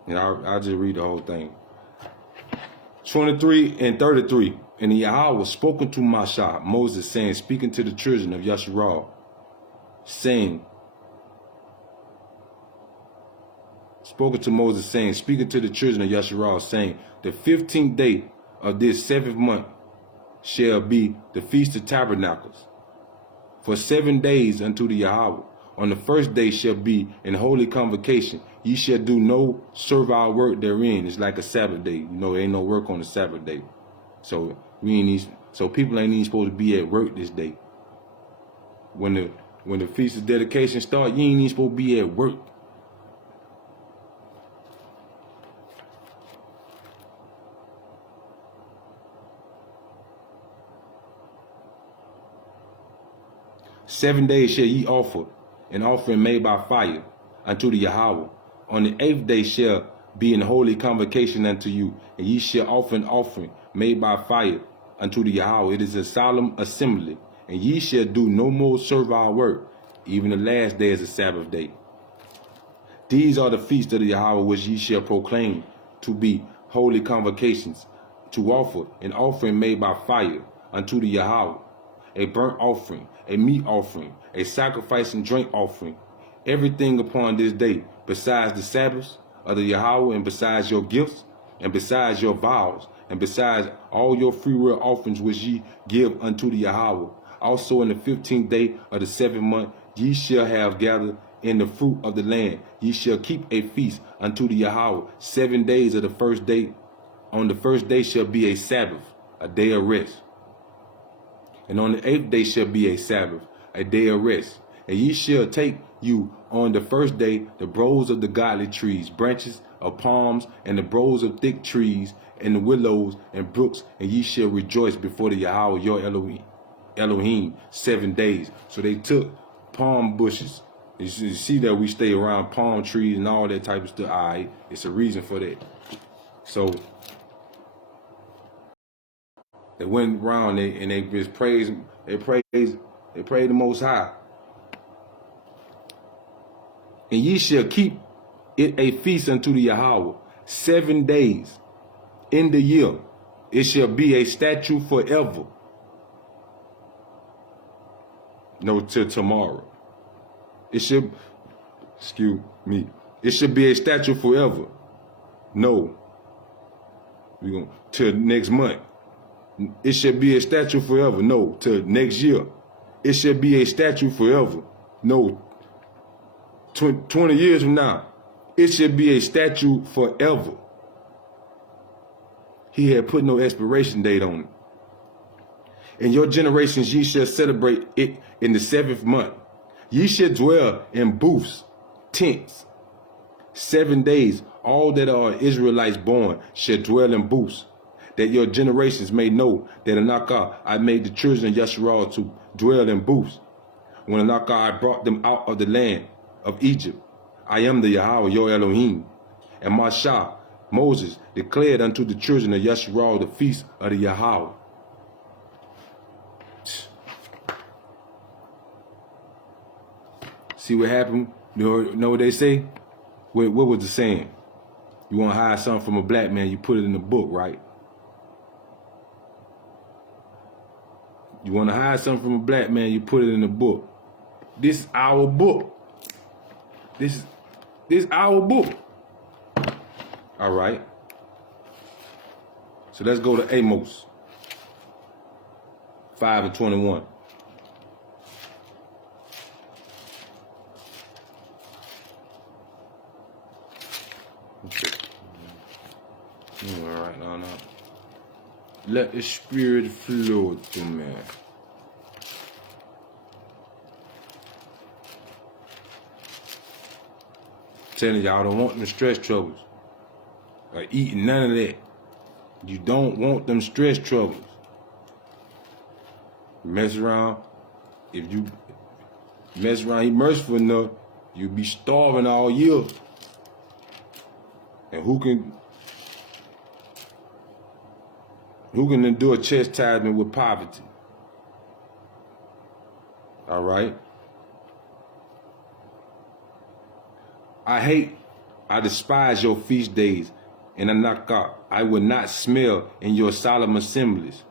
And I'll just read the whole thing. 23 and 33. And the Yahweh was spoken to Moshe, Moses, saying, speaking to the children of Yasharal, saying, spoken to Moses, saying, speaking to the children of Yasharal, saying, the 15th day of this 7th month shall be the Feast of Tabernacles. For 7 days unto the Yahweh. On the first day shall be an holy convocation. Ye shall do no servile work therein. It's like a Sabbath day. You know, there ain't no work on the Sabbath day. So people ain't even supposed to be at work this day. When the Feast of Dedication start, you ain't even supposed to be at work. "7 days shall ye offer an offering made by fire unto the Yahweh. On the 8th day shall be an holy convocation unto you, and ye shall offer an offering made by fire unto the Yahweh. It is a solemn assembly, and ye shall do no more servile work. Even the last day is a Sabbath day. These are the feasts of the Yahweh which ye shall proclaim to be holy convocations, to offer an offering made by fire unto the Yahweh, a burnt offering, a meat offering, a sacrifice and drink offering, everything upon this day, besides the Sabbaths of the Yahweh, and besides your gifts, and besides your vows, and besides all your freewill offerings which ye give unto the Yahweh. Also in the 15th day of the 7th month ye shall have gathered in the fruit of the land. Ye shall keep a feast unto the Yahweh 7 days of the first day. On the first day shall be a Sabbath, a day of rest. And on the 8th day shall be a Sabbath, a day of rest. And ye shall take you on the first day the boughs of the godly trees, branches of palms, and the boughs of thick trees, and the willows and brooks, and ye shall rejoice before the Yahweh your Elohim 7 days. So they took palm bushes. You see that we stay around palm trees and all that type of stuff. All right, it's a reason for that. So they went around and they just praised the Most High. And ye shall keep it a feast unto the Yahweh 7 days in the year. It shall be a statute forever. No, till tomorrow. It should be a statute forever. No. We're going till next month. It should be a statute forever. No, till next year. It should be a statute forever. No, 20 years from now. It should be a statute forever. He had put no expiration date on it. In your generations ye shall celebrate it in the 7th month. Ye shall dwell in booths, tents. 7 days, all that are Israelites born shall dwell in booths, that your generations may know that Anakah I made the children of Yasharal to dwell in booths. When Anakah I brought them out of the land of Egypt. I am the Yahweh your Elohim. And Moshe, Moses, declared unto the children of Yasharal the feast of the Yahweh. See what happened? You know what they say? What was the saying? You want to hide something from a black man, you put it in the book, right? You want to hide something from a black man, you put it in the book. This is our book. This is our book. All right. So let's go to Amos 5:21. All right, now. Let the Spirit flow through me. Telling y'all don't want them stress troubles. Or eating none of that. You don't want them stress troubles. Mess around. If you mess around, he merciful enough, you'll be starving all year. And who can endure chastisement with poverty? All right. I despise your feast days, and I would not smell in your solemn assemblies.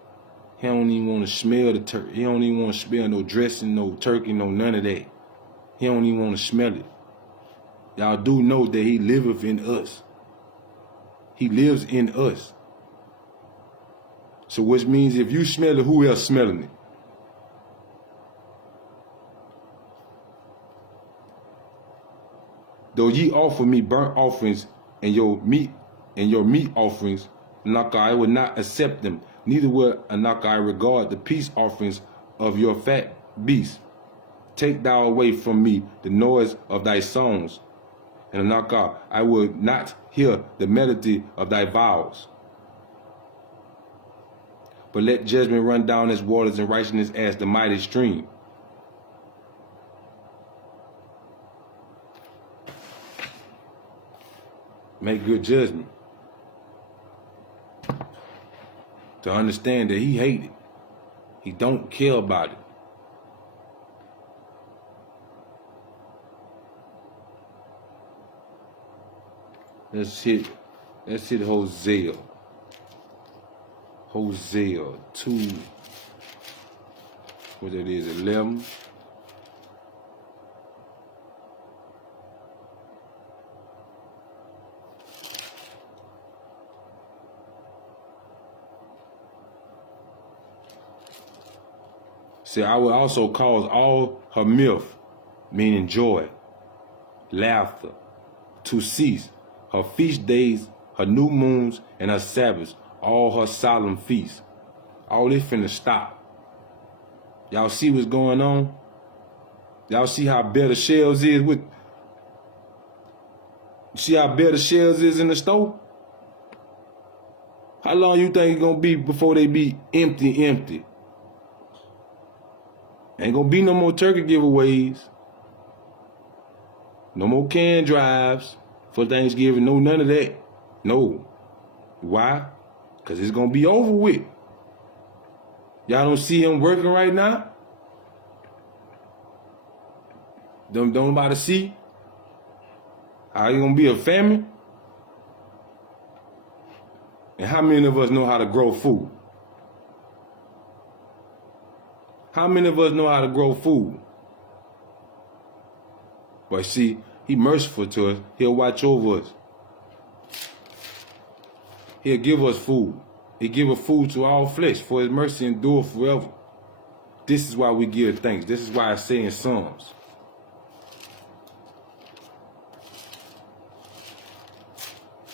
He don't even want to smell the turkey. He don't even want to smell no dressing, no turkey, no none of that. He don't even want to smell it. Y'all do know that he liveth in us. He lives in us. So which means if you smell it, who else smelling it? Though ye offer me burnt offerings and your meat offerings, Anaka, I will not accept them. Neither will Anaka I regard the peace offerings of your fat beasts. Take thou away from me the noise of thy songs, and Anaka, I will not hear the melody of thy vows. But let judgment run down as waters and righteousness as the mighty stream. Make good judgment. To understand that he hated it. He don't care about it. Let's hit Hosea. Hosea 2, what that is, 11. See, I will also cause all her mirth, meaning joy, laughter, to cease, her feast days, her new moons, and her Sabbaths, all her solemn feasts. All this finna stop. Y'all see what's going on? Y'all see how Better Shells is with... See how Better Shells is in the store? How long you think it's gonna be before they be empty? Ain't gonna be no more turkey giveaways. No more can drives for Thanksgiving. No, none of that. No. Why? Because it's gonna be over with. Y'all don't see him working right now? Don't nobody see? How you gonna be a famine? And how many of us know how to grow food? How many of us know how to grow food? But see, he merciful to us. He'll watch over us. He'll give us food. He give us food to all flesh, for his mercy endure forever. This is why we give thanks. This is why I say in Psalms.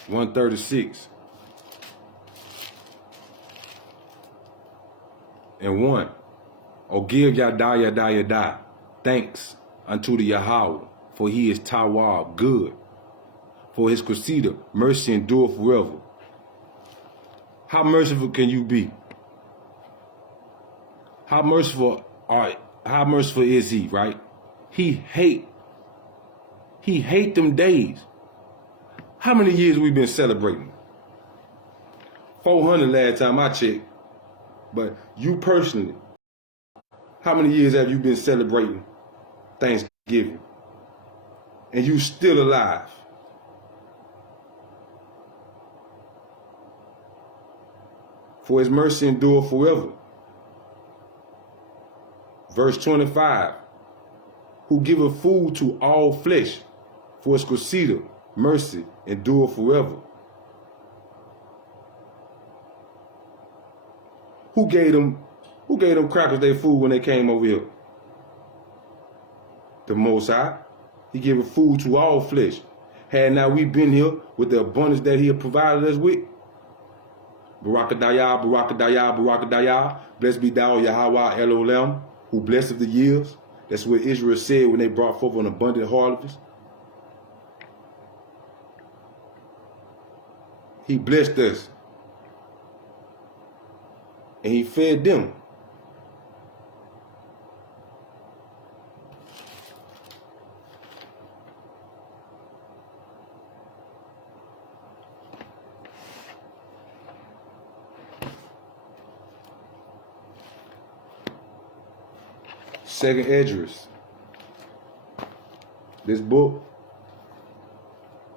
(136) and 1. O give yada thanks unto the Yahweh, for he is Tawab, good. For his Qasida, mercy endure forever. How merciful can you be? How merciful is he, right? He hate them days. How many years we been celebrating? 400 last time I checked. But you personally, how many years have you been celebrating Thanksgiving? And you still alive? For his mercy endure forever. Verse 25. Who giveth food to all flesh, for his Qasida, mercy endure forever. Who gave them crackers their food when they came over here? The Most High. He giveth food to all flesh. Had now we been here with the abundance that he had provided us with, Barakadayah, Barakadayah, Barakadayah. Blessed be thou, Yahweh Elohim, who blesseth the years. That's what Israel said when they brought forth an abundant harvest. He blessed us. And he fed them. Second Esdras. This book,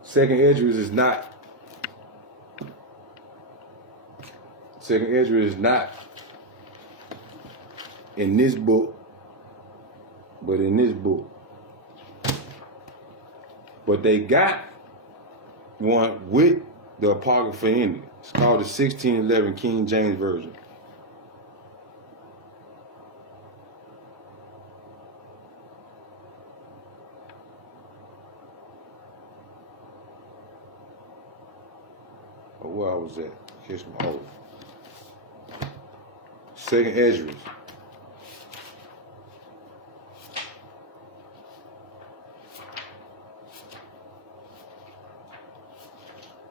Second Esdras is not in this book, but in this book. But they got one with the Apocrypha in it. It's called the 1611 King James Version. Oh, where I was at? Here's my old. Second Esdras.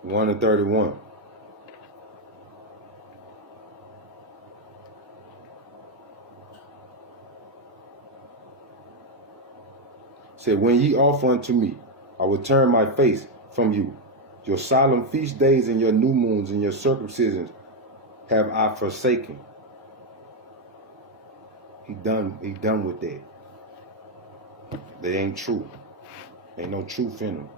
One to 31. Said, when ye offer unto me, I will turn my face from you. Your solemn feast days and your new moons and your circumcisions have I forsaken. He done with that. They ain't true. Ain't no truth in them.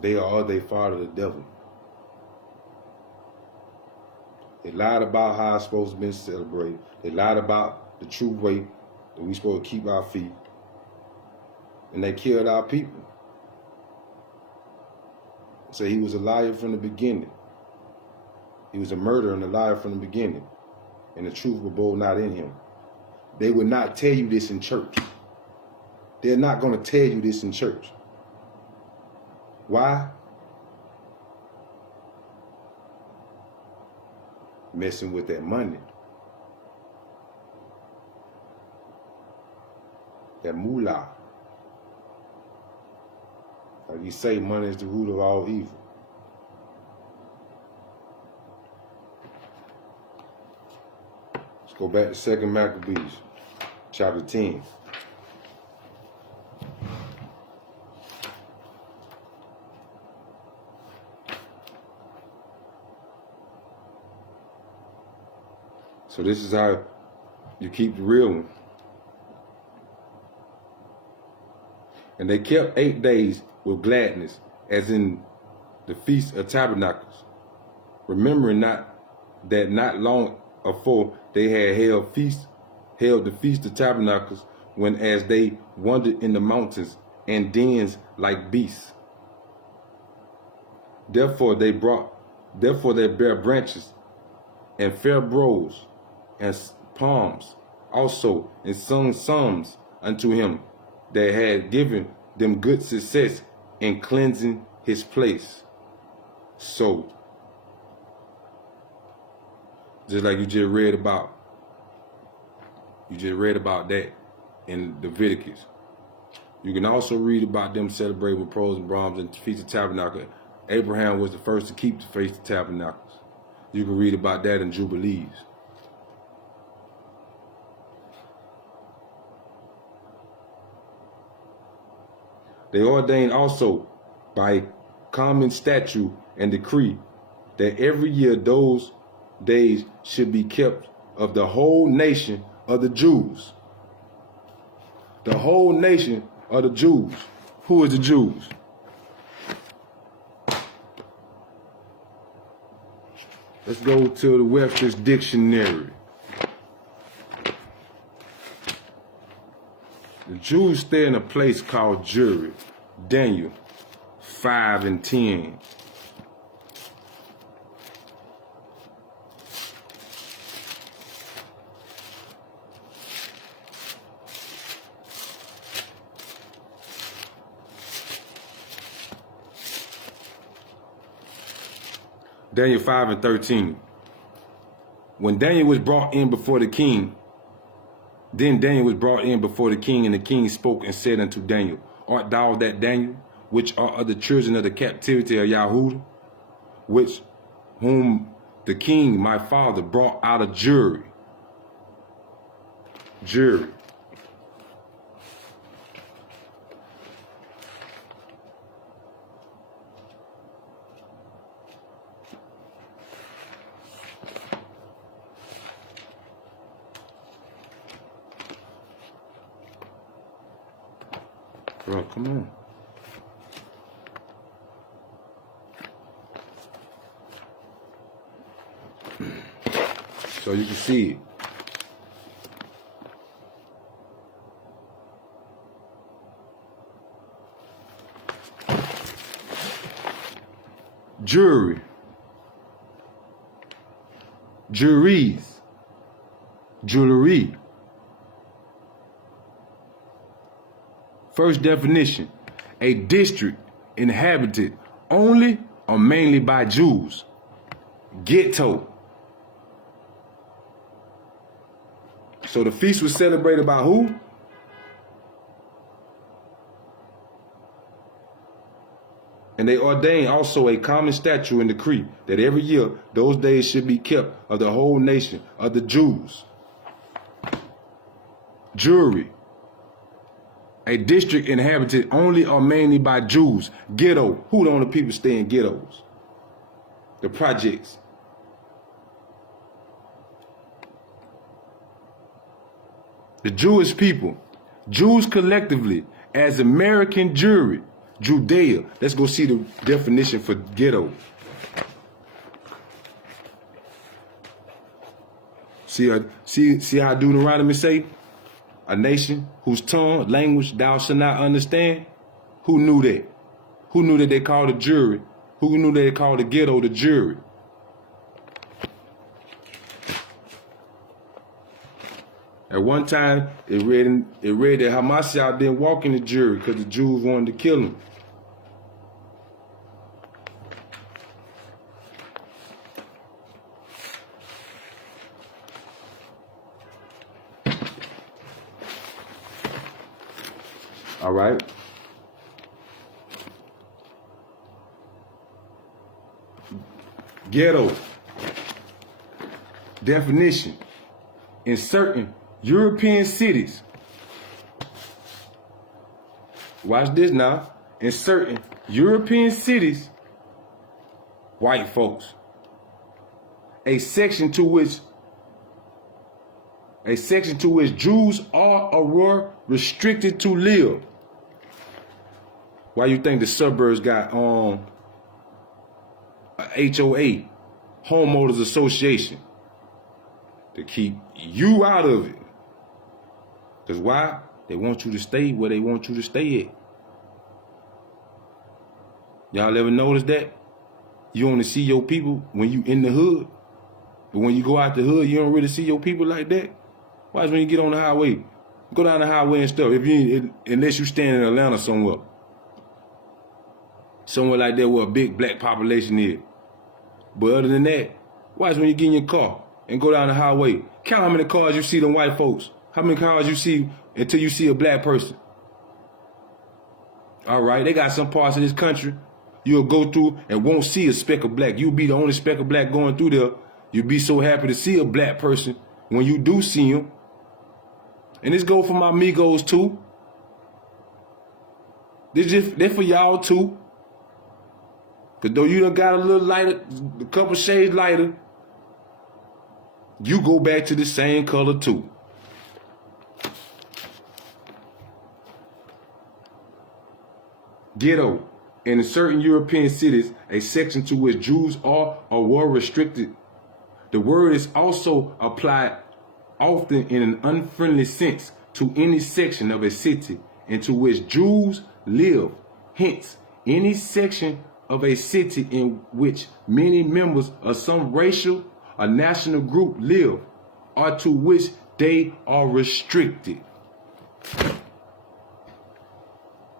They are they father the devil. They lied about how it's supposed to be celebrated. They lied about the true way that we supposed to keep our feet. And they killed our people. So he was a liar from the beginning. He was a murderer and a liar from the beginning. And the truth was both not in him. They would not tell you this in church. They're not going to tell you this in church. Why? Messing with that money. That moolah. Like you say, money is the root of all evil. Let's go back to 2 Maccabees, chapter 10. So this is how you keep the real one. And they kept 8 days with gladness, as in the Feast of Tabernacles, remembering not long afore they had held the Feast of Tabernacles, when as they wandered in the mountains and dens like beasts. Therefore they bare branches and fair broods and palms also, and sung psalms unto him that had given them good success in cleansing his place. So, just like you just read about that in Leviticus. You can also read about them celebrating with poles and brahms and Feast of Tabernacle. Abraham was the first to keep the Feast of Tabernacles. You can read about that in Jubilees. They ordained also by common statute and decree that every year those days should be kept of the whole nation of the Jews. The whole nation of the Jews. Who is the Jews? Let's go to the Webster's Dictionary. The Jews stay in a place called Jewry, Daniel 5 and 10. Daniel 5 and 13. When Daniel was brought in before the king, then Daniel was brought in before the king, and the king spoke and said unto Daniel, art thou that Daniel, which are of the children of the captivity of Yahudah, whom the king my father brought out of Jewry? Jewry. Bro, come on. So you can see it. Jury. Juries. Jewelry. First definition, a district inhabited only or mainly by Jews. Ghetto. So the feast was celebrated by who? And they ordained also a common statute and decree that every year those days should be kept of the whole nation of the Jews. Jury. A district inhabited only or mainly by Jews. Ghetto. Who the only people stay in ghettos? The projects. The Jewish people. Jews collectively as American Jewry. Judea. Let's go see the definition for ghetto. See how Deuteronomy say? A nation whose tongue, language thou shalt not understand. Who knew that? Who knew that they called the jury? Who knew that they called the ghetto the jury? At one time, it read that Hamashiach didn't walk in the jury because the Jews wanted to kill him. All right. Ghetto. Definition. In certain European cities. Watch this now. In certain European cities, white folks. A section to which Jews are or were restricted to live. Why you think the suburbs got a HOA, Homeowners Association, to keep you out of it? Because why? They want you to stay where they want you to stay at. Y'all ever notice that? You only see your people when you in the hood. But when you go out the hood, you don't really see your people like that. Why is when you get on the highway, go down the highway and stuff, unless you stand in Atlanta somewhere. Somewhere like that where a big black population is. But other than that, why is when you get in your car and go down the highway, count how many cars you see them white folks. How many cars you see until you see a black person. All right, they got some parts of this country you'll go through and won't see a speck of black. You'll be the only speck of black going through there. You'll be so happy to see a black person when you do see him. And this go for my amigos too. This for y'all too. Cause though you done got a little lighter, a couple shades lighter, you go back to the same color too. Ghetto. In certain European cities, a section to which Jews are or were restricted. The word is also applied often in an unfriendly sense to any section of a city into which Jews live. Hence, any section of a city in which many members of some racial or national group live, or to which they are restricted.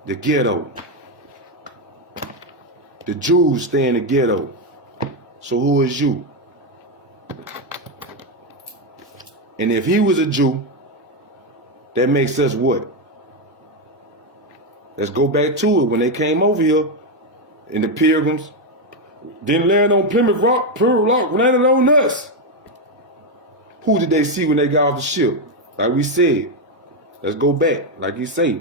The ghetto. The Jews stay in the ghetto. So who is you? And if he was a Jew, that makes us what? Let's go back to it. When they came over here, and the Pilgrims didn't land on Plymouth Rock, Plymouth Rock landed on us. Who did they see when they got off the ship? Like we said, let's go back, like you say.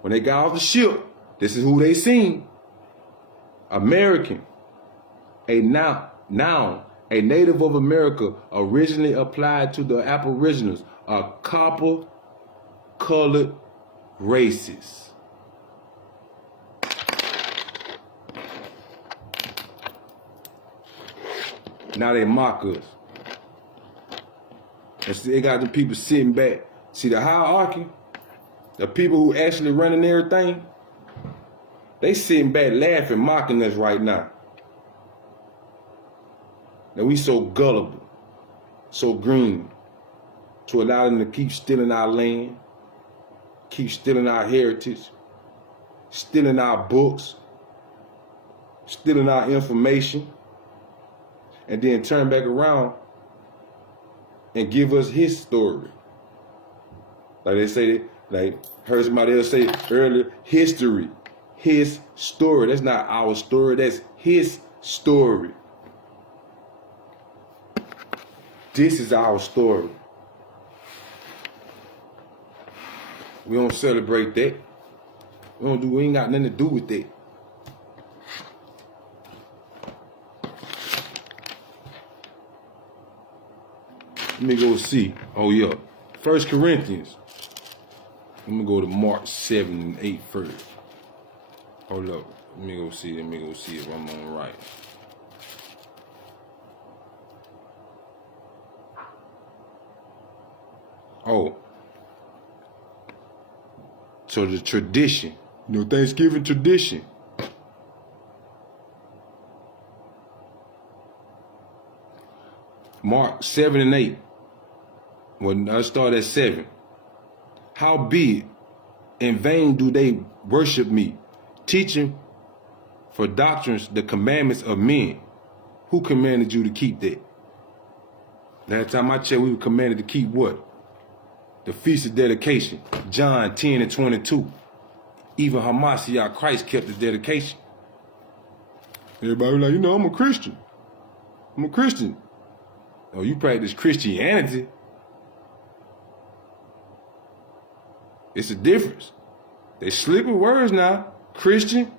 When they got off the ship, this is who they seen. American, a noun, a native of America, originally applied to the Aboriginals, a copper-colored racist. Now they mock us. And see, they got the people sitting back. See the hierarchy? The people who actually running everything, they sitting back laughing, mocking us right now. Now we so gullible, so green, to allow them to keep stealing our land, keep stealing our heritage, stealing our books, stealing our information, and then turn back around and give us his story. Like they say, like heard somebody else say earlier, history, his story. That's not our story, that's his story. This is our story. We don't celebrate that. We ain't got nothing to do with that. Let me go see. Oh yeah. 1 Corinthians. Let me go to Mark 7 and 8 first. Hold up. Let me go see if I'm on right. Oh. So the tradition. You know, Thanksgiving tradition. Mark 7 and 8. When I start at 7. Howbeit, in vain do they worship me, teaching for doctrines the commandments of men. Who commanded you to keep that? Last time I checked, we were commanded to keep what? The Feast of Dedication, John 10 and 22. Even Hamashiach Christ kept the dedication. Everybody was like, you know, I'm a Christian. I'm a Christian. Oh, you practice Christianity. It's a difference. They slip with words now. Christian,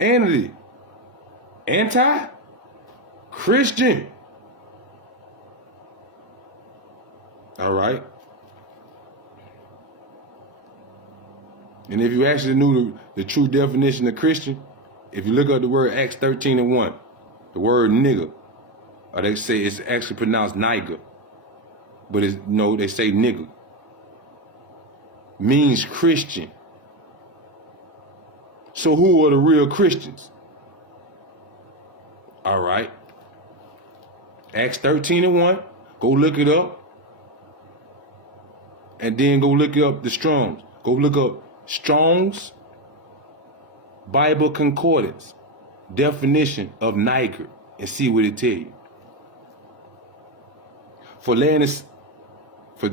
anti, Christian. All right. And if you actually knew the true definition of Christian, if you look up the word Acts 13 and 1, the word nigger, or they say it's actually pronounced niger, but it's no, they say nigger, means Christian. So who are the real Christians? All right. Acts 13 and 1, go look it up. And then go look up the Strong's. Go look up Strong's Bible Concordance definition of Niger and see what it tell you. For land is, for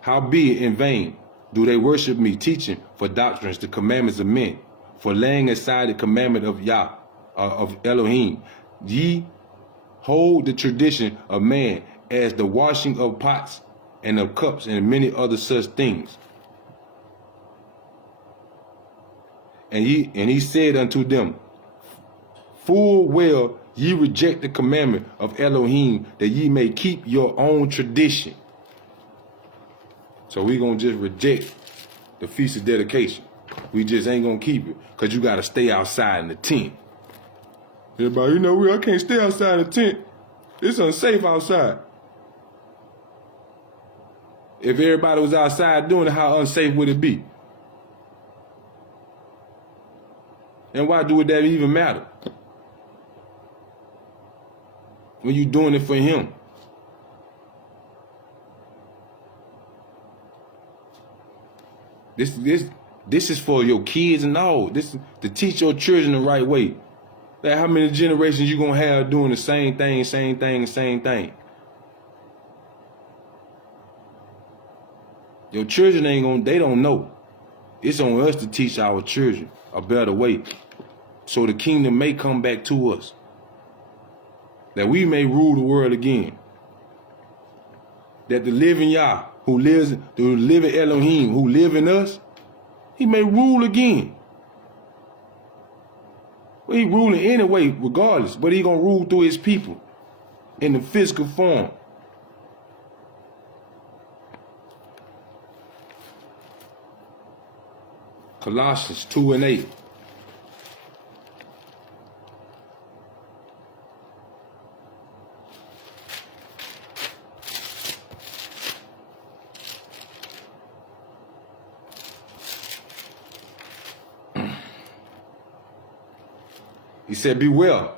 howbeit in vain do they worship me, teaching for doctrines the commandments of men, for laying aside the commandment of Yah, of Elohim. Ye hold the tradition of man as the washing of pots and of cups and many other such things. And he said unto them, full well ye reject the commandment of Elohim, that ye may keep your own tradition. So we gonna just reject the Feast of Dedication. We just ain't gonna keep it, because you gotta stay outside in the tent. Everybody, you know, I can't stay outside in the tent. It's unsafe outside. If everybody was outside doing it, how unsafe would it be? And why would that even matter? When you doing it for him. This is for your kids and all. This is to teach your children the right way. Like how many generations you gonna have doing the same thing. Your children they don't know. It's on us to teach our children a better way, so the kingdom may come back to us, that we may rule the world again, that the living Yah, the living Elohim who live in us, he may rule again. Well, he ruling anyway regardless, but he gonna rule through his people in the physical form. Colossians 2:8. He said, beware,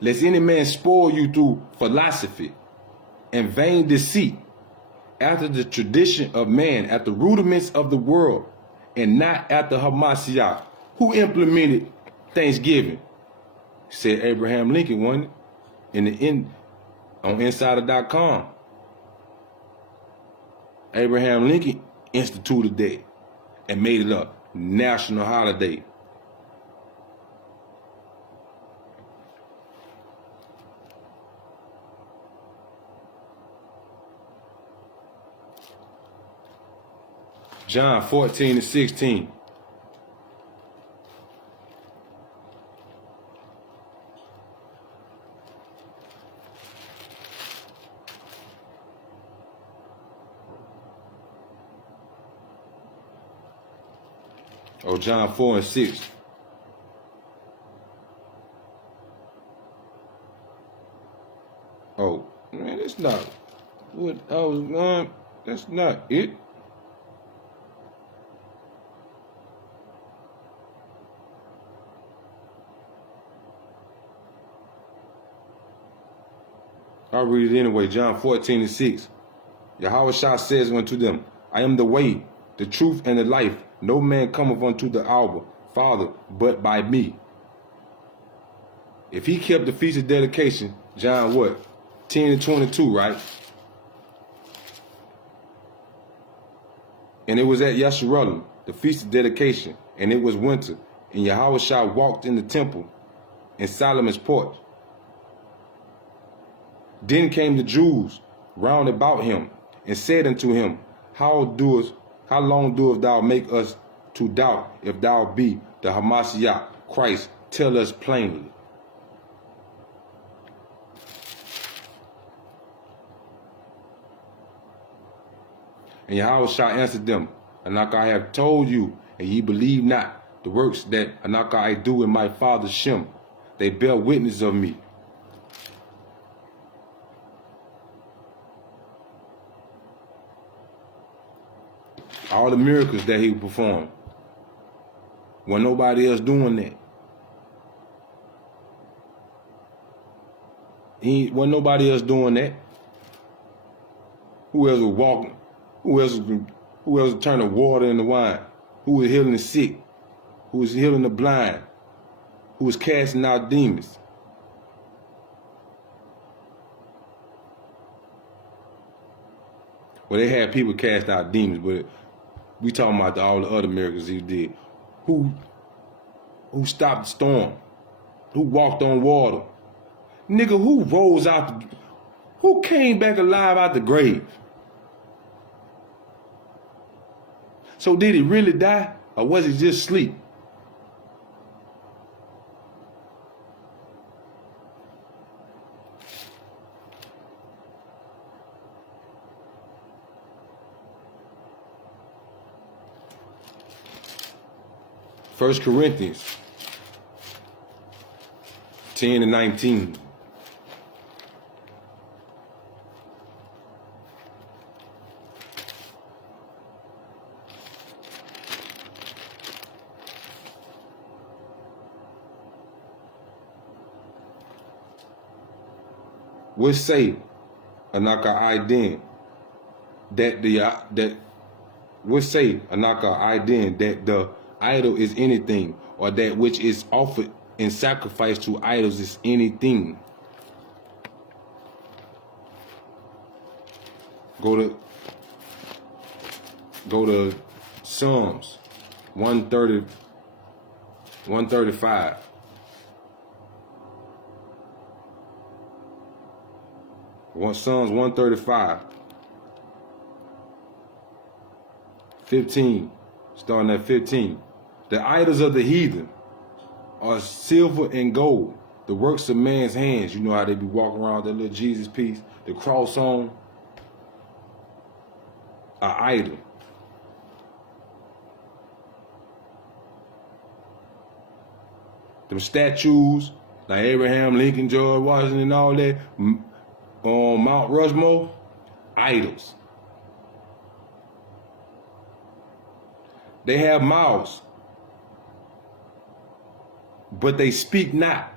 lest any man spoil you through philosophy and vain deceit, after the tradition of man, at the rudiments of the world, and not after Hamashiach, who implemented Thanksgiving. Said Abraham Lincoln, wasn't it? On Insider.com. Abraham Lincoln instituted that and made it a national holiday. John 14:16. Oh, John 4:6. Oh, man, that's not what I was going. That's not it. I'll read it anyway. John 14:6. Yahushua says unto them, I am the way, the truth, and the life. No man cometh unto the Father but by me. If he kept the feast of dedication, John what? 10:22, right? And it was at Yeshurun, the feast of dedication, and it was winter, and Yahushua walked in the temple in Solomon's porch. Then came the Jews round about him, and said unto him, How long doest thou make us to doubt if thou be the Hamashiach, Christ? Tell us plainly. And Yahushua answered them, Anaka, I have told you, and ye believe not. The works that Anaka I do in my Father's Shem, they bear witness of me. All the miracles that he performed, when nobody else doing that. When nobody else doing that. Who else was walking? Who else was turning water into wine? Who was healing the sick? Who was healing the blind? Who was casting out demons? Well, they had people cast out demons, but we talking about all the other miracles he did. Who stopped the storm? Who walked on water? Nigga, who rose out? Who came back alive out the grave? So did he really die, or was he just asleep? First Corinthians 10:19. What say Anaka Aiden that the idol is anything, or that which is offered in sacrifice to idols is anything? Go to Psalms 135. Psalms 135. 15. Starting at 15. The idols of the heathen are silver and gold, the works of man's hands. You know how they be walking around with that little Jesus piece, the cross on, an idol. them statues like Abraham Lincoln, George Washington, and all that on Mount Rushmore, idols. They have mouths, but they speak not.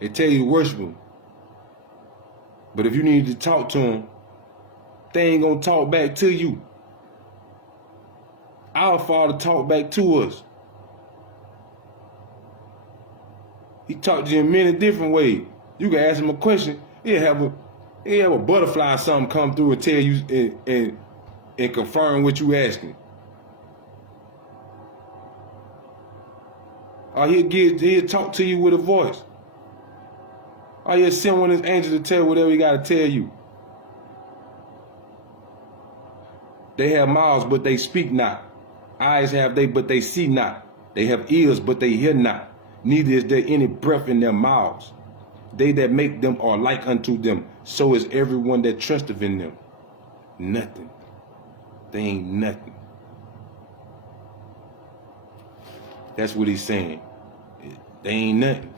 They tell you to worship them. But if you need to talk to them, they ain't gonna talk back to you. Our Father talked back to us. He talked to you in many different ways. You can ask him a question, he'll have a butterfly or something come through and tell you and confirm what you asking. Or he'll talk to you with a voice. Or he'll send one of his angels to tell whatever he got to tell you. They have mouths, but they speak not. Eyes have they, but they see not. They have ears, but they hear not. Neither is there any breath in their mouths. They that make them are like unto them. So is everyone that trusteth in them. Nothing. They ain't nothing. That's what he's saying. They ain't nothing.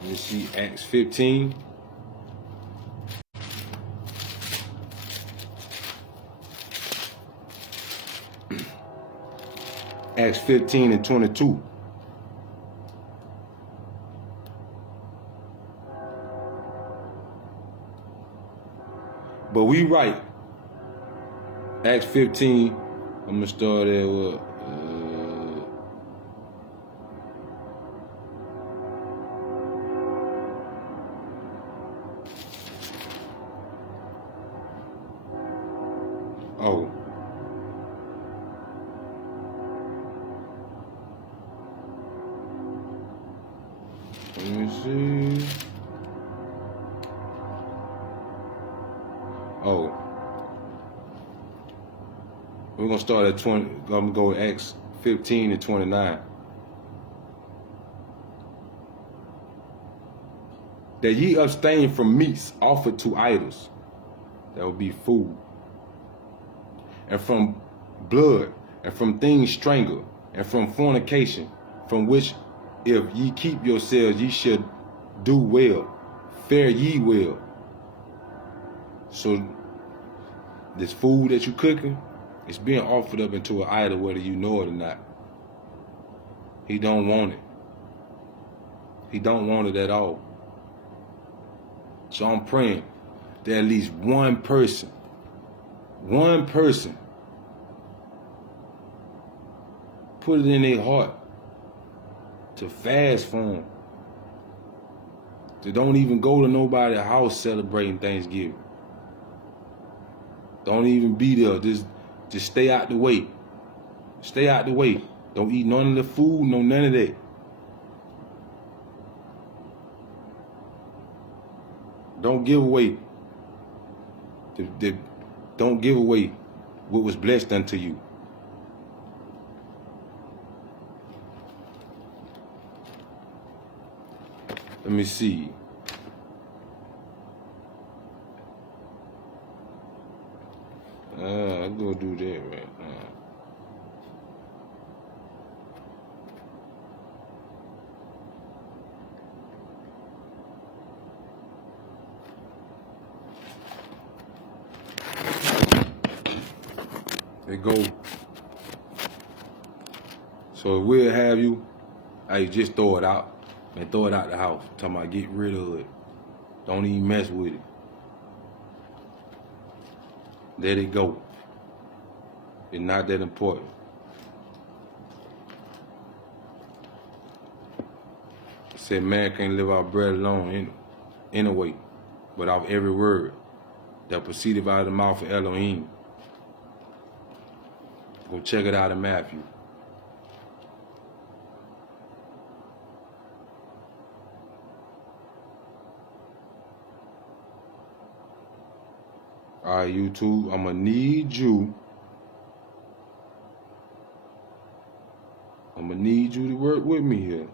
Let me see Acts 15. Acts 15 and 22. But we write, Acts 15, I'm going to start at what? Oh. Let me see. Oh. We're going to start at 20. I'm going to go to Acts 15 and 29. That ye abstain from meats offered to idols. That would be food. And from blood, and from things strangled, and from fornication, from which if ye keep yourselves, ye should do well, fare ye well. So this food that you cooking, it's being offered up into an idol, whether you know it or not. He don't want it. He don't want it at all. So I'm praying that at least one person put it in their heart to fast for him. To don't even go to nobody's house celebrating Thanksgiving. Don't even be there. Just stay out the way. Stay out the way. Don't eat none of the food, none of that. Don't give away. Don't give away what was blessed unto you. Let me see. I'll go do that right now. They go. So we'll have you, hey, just throw it out. And throw it out the house. I'm talking about get rid of it. Don't even mess with it. Let it go. It's not that important. It said man can't live off bread alone anyway, but off every word that proceeded out of the mouth of Elohim. Go check it out in Matthew. All right, YouTube, I'm going to need you. I'm going to need you to work with me here.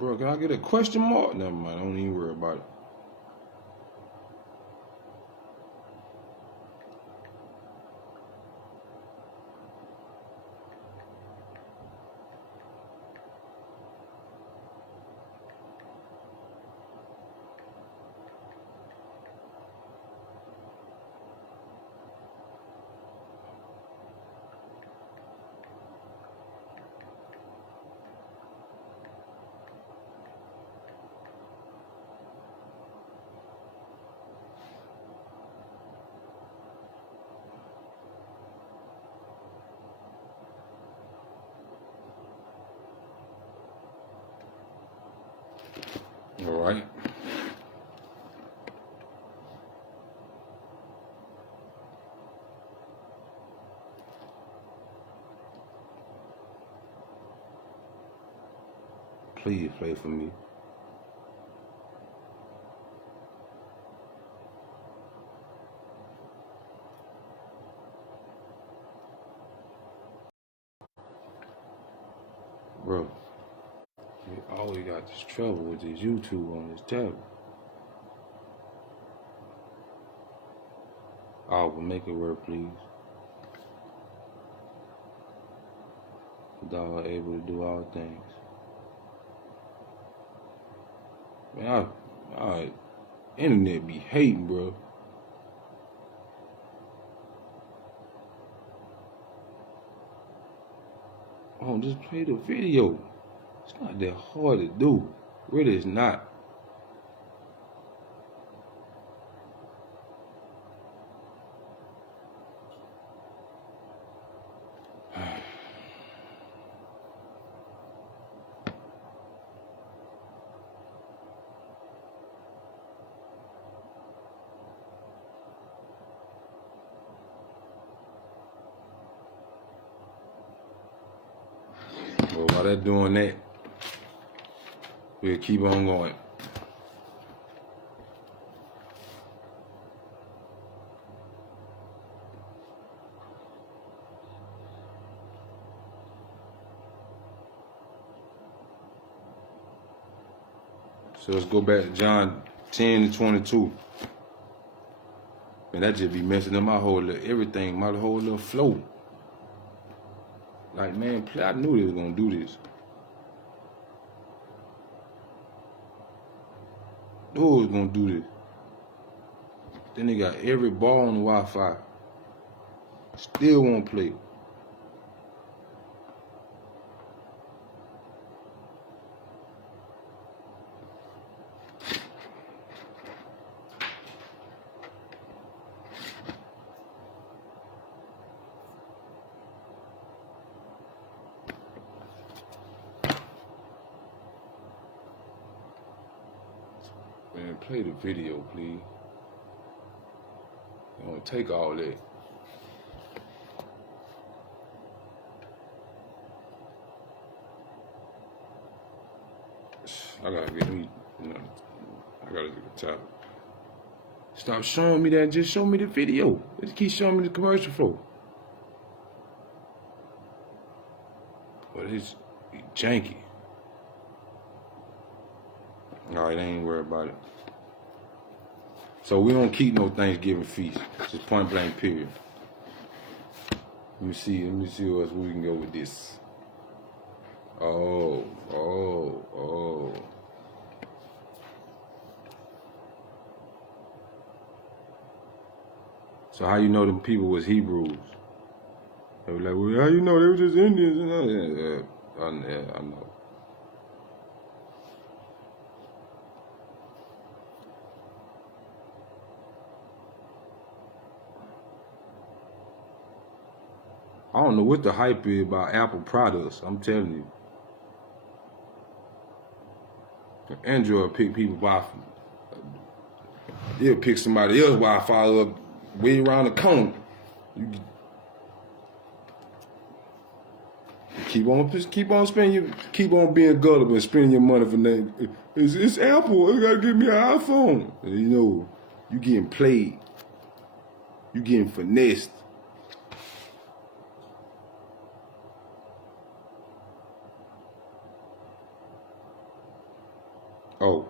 Bro, can I get a question mark? Never mind, don't even worry about it. All right. Please play for me. Bro, you always got this trouble with this YouTube on this tablet. Albert, make it work, please. Thou art able to do all things. Man, internet be hating, bro. Oh, just play the video. It's not that hard to do. Really, it's not. Well, while they're doing that, we'll keep on going. So let's go back to John 10:22. Man, that just be messing up my whole little everything, my whole little flow. Like, man, I knew they was gonna do this. Knew they was gonna do this. Then they got every ball on the Wi-Fi. Still won't play. Man, play the video, please. It don't take all that. I gotta get me, I gotta get the top. Stop showing me that, just show me the video. Just keep showing me the commercial flow. But it's janky. Alright, I ain't worried about it. So we don't keep no Thanksgiving feast. Just point blank period. Let me see where else we can go with this. Oh. So how you know them people was Hebrews? They were like, well, how you know they were just Indians? I know. I don't know what the hype is about Apple products. I'm telling you. Android pick people Wi-Fi. They'll pick somebody else Wi-Fi up way around the corner. You keep on spending keep on being gullible and spending your money for nothing. It's Apple. You gotta give me an iPhone. And you know, you getting played. You getting finessed. Oh.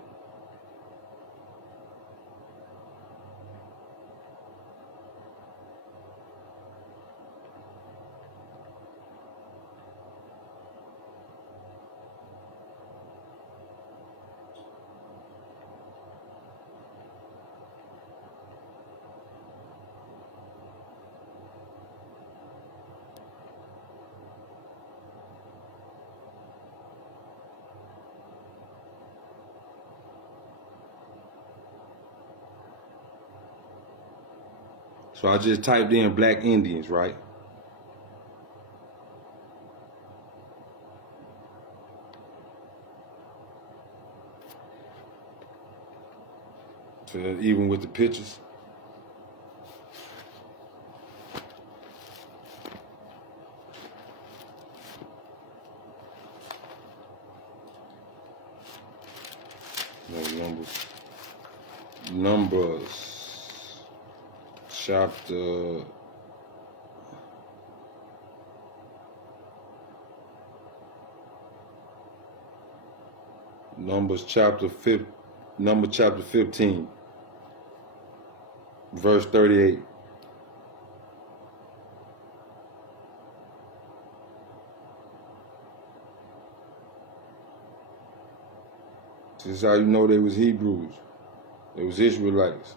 So I just typed in Black Indians, right? So even with the pictures. No, Numbers chapter Numbers chapter 15, verse 38. This is how you know they was Hebrews. They was Israelites.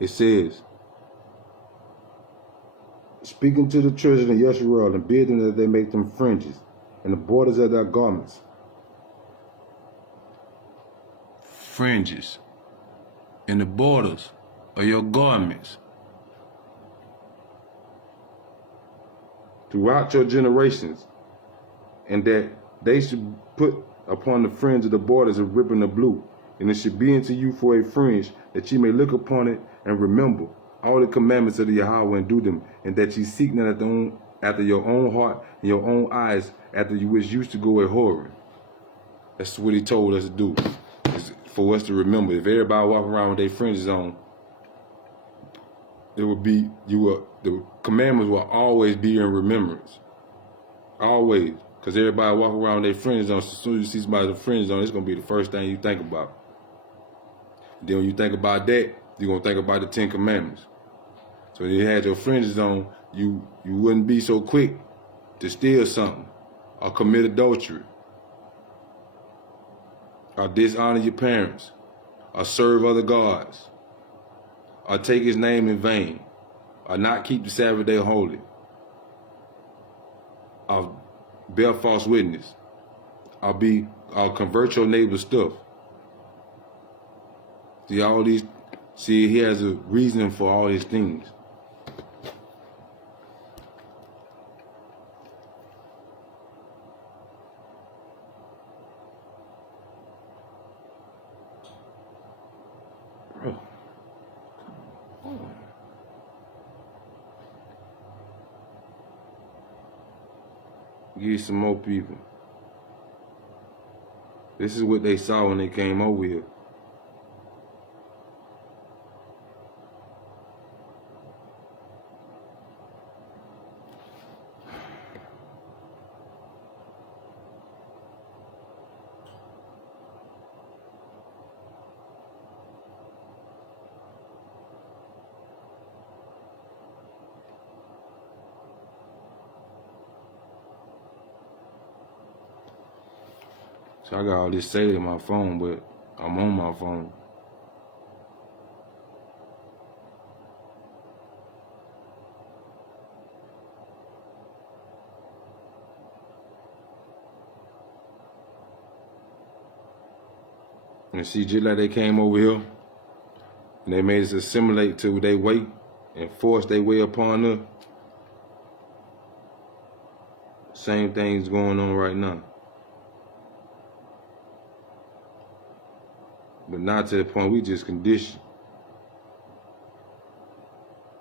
It says, speaking to the children of Yeshurun and bid them that they make them fringes and the borders of their garments. Fringes in the borders of your garments throughout your generations, and that they should put upon the fringe of the borders a ribbon of blue, and it should be unto you for a fringe, that ye may look upon it and remember all the commandments of the Yahweh and do them, and that ye seek not after your own heart and your own eyes, after you was used to go a whoring. That's what he told us to do, is for us to remember. If everybody walk around with their fringes on, it would be, the commandments will always be in remembrance. Always. Because everybody walk around with their fringes on. So as soon as you see somebody with fringes on, it's going to be the first thing you think about. Then when you think about that, you're going to think about the 10 Commandments. So if you had your fringes on, you wouldn't be so quick to steal something or commit adultery or dishonor your parents or serve other gods or take his name in vain or not keep the Sabbath day holy or bear false witness or convert your neighbor's stuff. See, he has a reason for all these things. Bro. Give you some more people. This is what they saw when they came over here. So I got all this saved in my phone, but I'm on my phone. And see, just like they came over here, and they made us assimilate to their way and force their way upon us. Same thing's going on right now. But not to the point we just conditioned.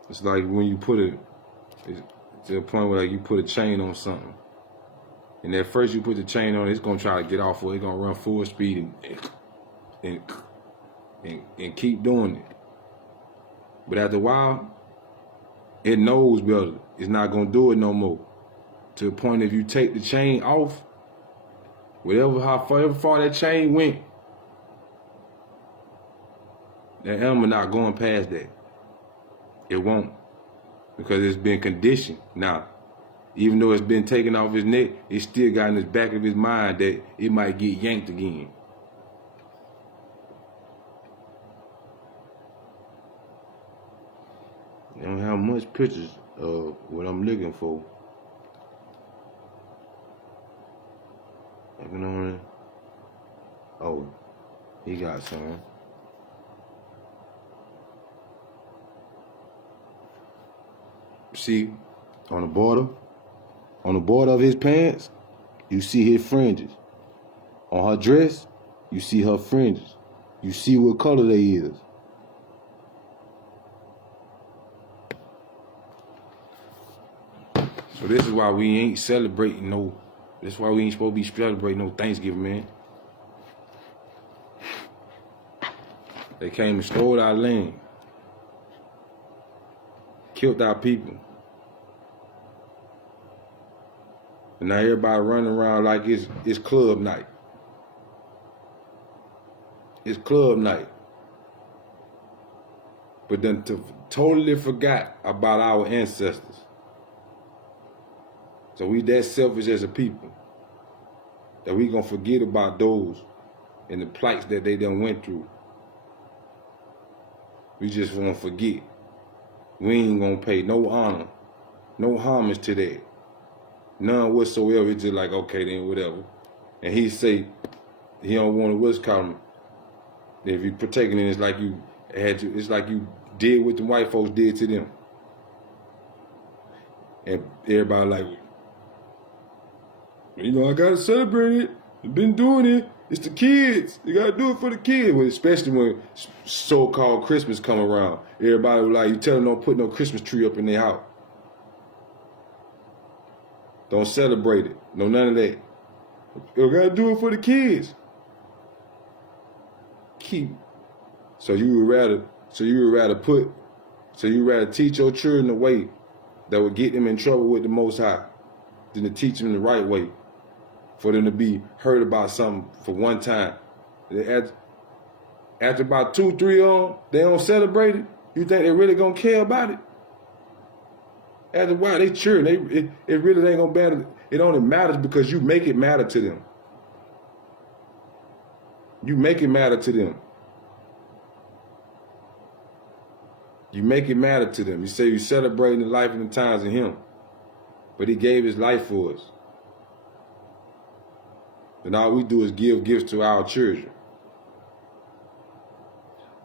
It's like when you put it's to the point where like you put a chain on something. And at first you put the chain on, it's gonna try to get off, or it's gonna run full speed and keep doing it. But after a while, it knows better. It's not gonna do it no more. To the point if you take the chain off, however far that chain went, that animal not going past that. It won't, because it's been conditioned. Now, even though it's been taken off his neck, it's still got in the back of his mind that it might get yanked again. I don't have much pictures of what I'm looking for. Looking on it. Oh, he got some. See, on the border of his pants, you see his fringes. On her dress, you see her fringes. You see what color they is. So this is why we ain't celebrating this is why we ain't supposed to be celebrating no Thanksgiving, man. They came and stole our land. Killed our people. And now everybody running around like it's club night. It's club night. But then totally forgot about our ancestors. So we that selfish as a people that we gonna forget about those and the plights that they done went through. We just wanna forget. We ain't gonna pay no honor, no homage to that. None whatsoever. It's just like, okay then, whatever. And he say he don't want to what's called him. If you partaking in it, it's like you did what the white folks did to them. And everybody like, I gotta celebrate it. I've been doing it. It's the kids. You gotta do it for the kids. Well, especially when so-called Christmas come around. Everybody was like, you tell them don't put no Christmas tree up in their house. Don't celebrate it. No, none of that. You gotta do it for the kids. So you would rather teach your children the way that would get them in trouble with the Most High than to teach them the right way. For them to be heard about something for one time. After about 2-3 of them, they don't celebrate it. You think they really gonna care about it? After a while, they cheering. It really ain't gonna matter. It only matters because you make it matter to them. You make it matter to them. You make it matter to them. You say you're celebrating the life and the times of Him, but He gave His life for us. And all we do is give gifts to our children.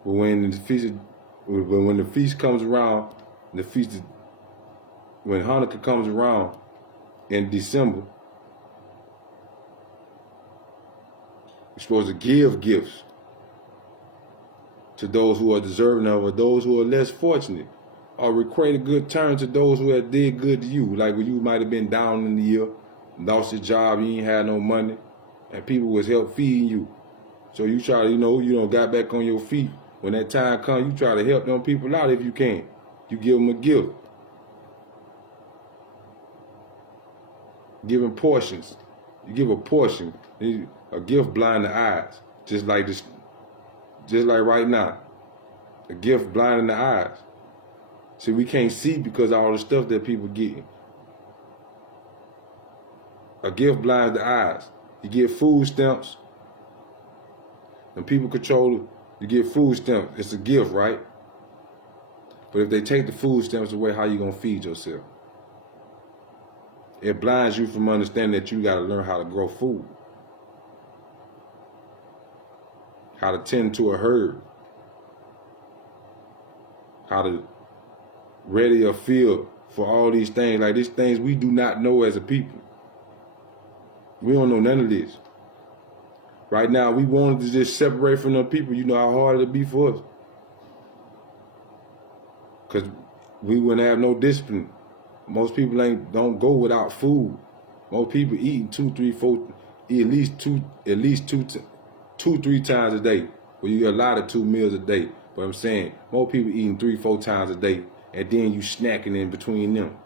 But when the feast comes around, when Hanukkah comes around in December, we're supposed to give gifts to those who are deserving of, or those who are less fortunate, or requite a good turn to those who have did good to you. Like when you might have been down in the year, lost your job, you ain't had no money, and people was help feeding you. So you try to, got back on your feet. When that time comes, you try to help them people out if you can. You give them a gift. Giving portions. You give a portion. A gift blind the eyes. Just like right now. A gift blinding the eyes. See, we can't see because of all the stuff that people getting. A gift blinds the eyes. You get food stamps. And people control it. You get food stamps. It's a gift, right? But if they take the food stamps away, how you gonna feed yourself? It blinds you from understanding that you gotta learn how to grow food. How to tend to a herd. How to ready a field for all these things. Like these things we do not know as a people. We don't know none of this. Right now, we wanted to just separate from the people. You know how hard it'd be for us. Because we wouldn't have no discipline. Most people don't go without food. Most people eating 2, 3, 4, at least two, 3 times a day. Well, you allotted 2 meals a day. But I'm saying, most people eating 3, 4 times a day, and then you snacking in between them.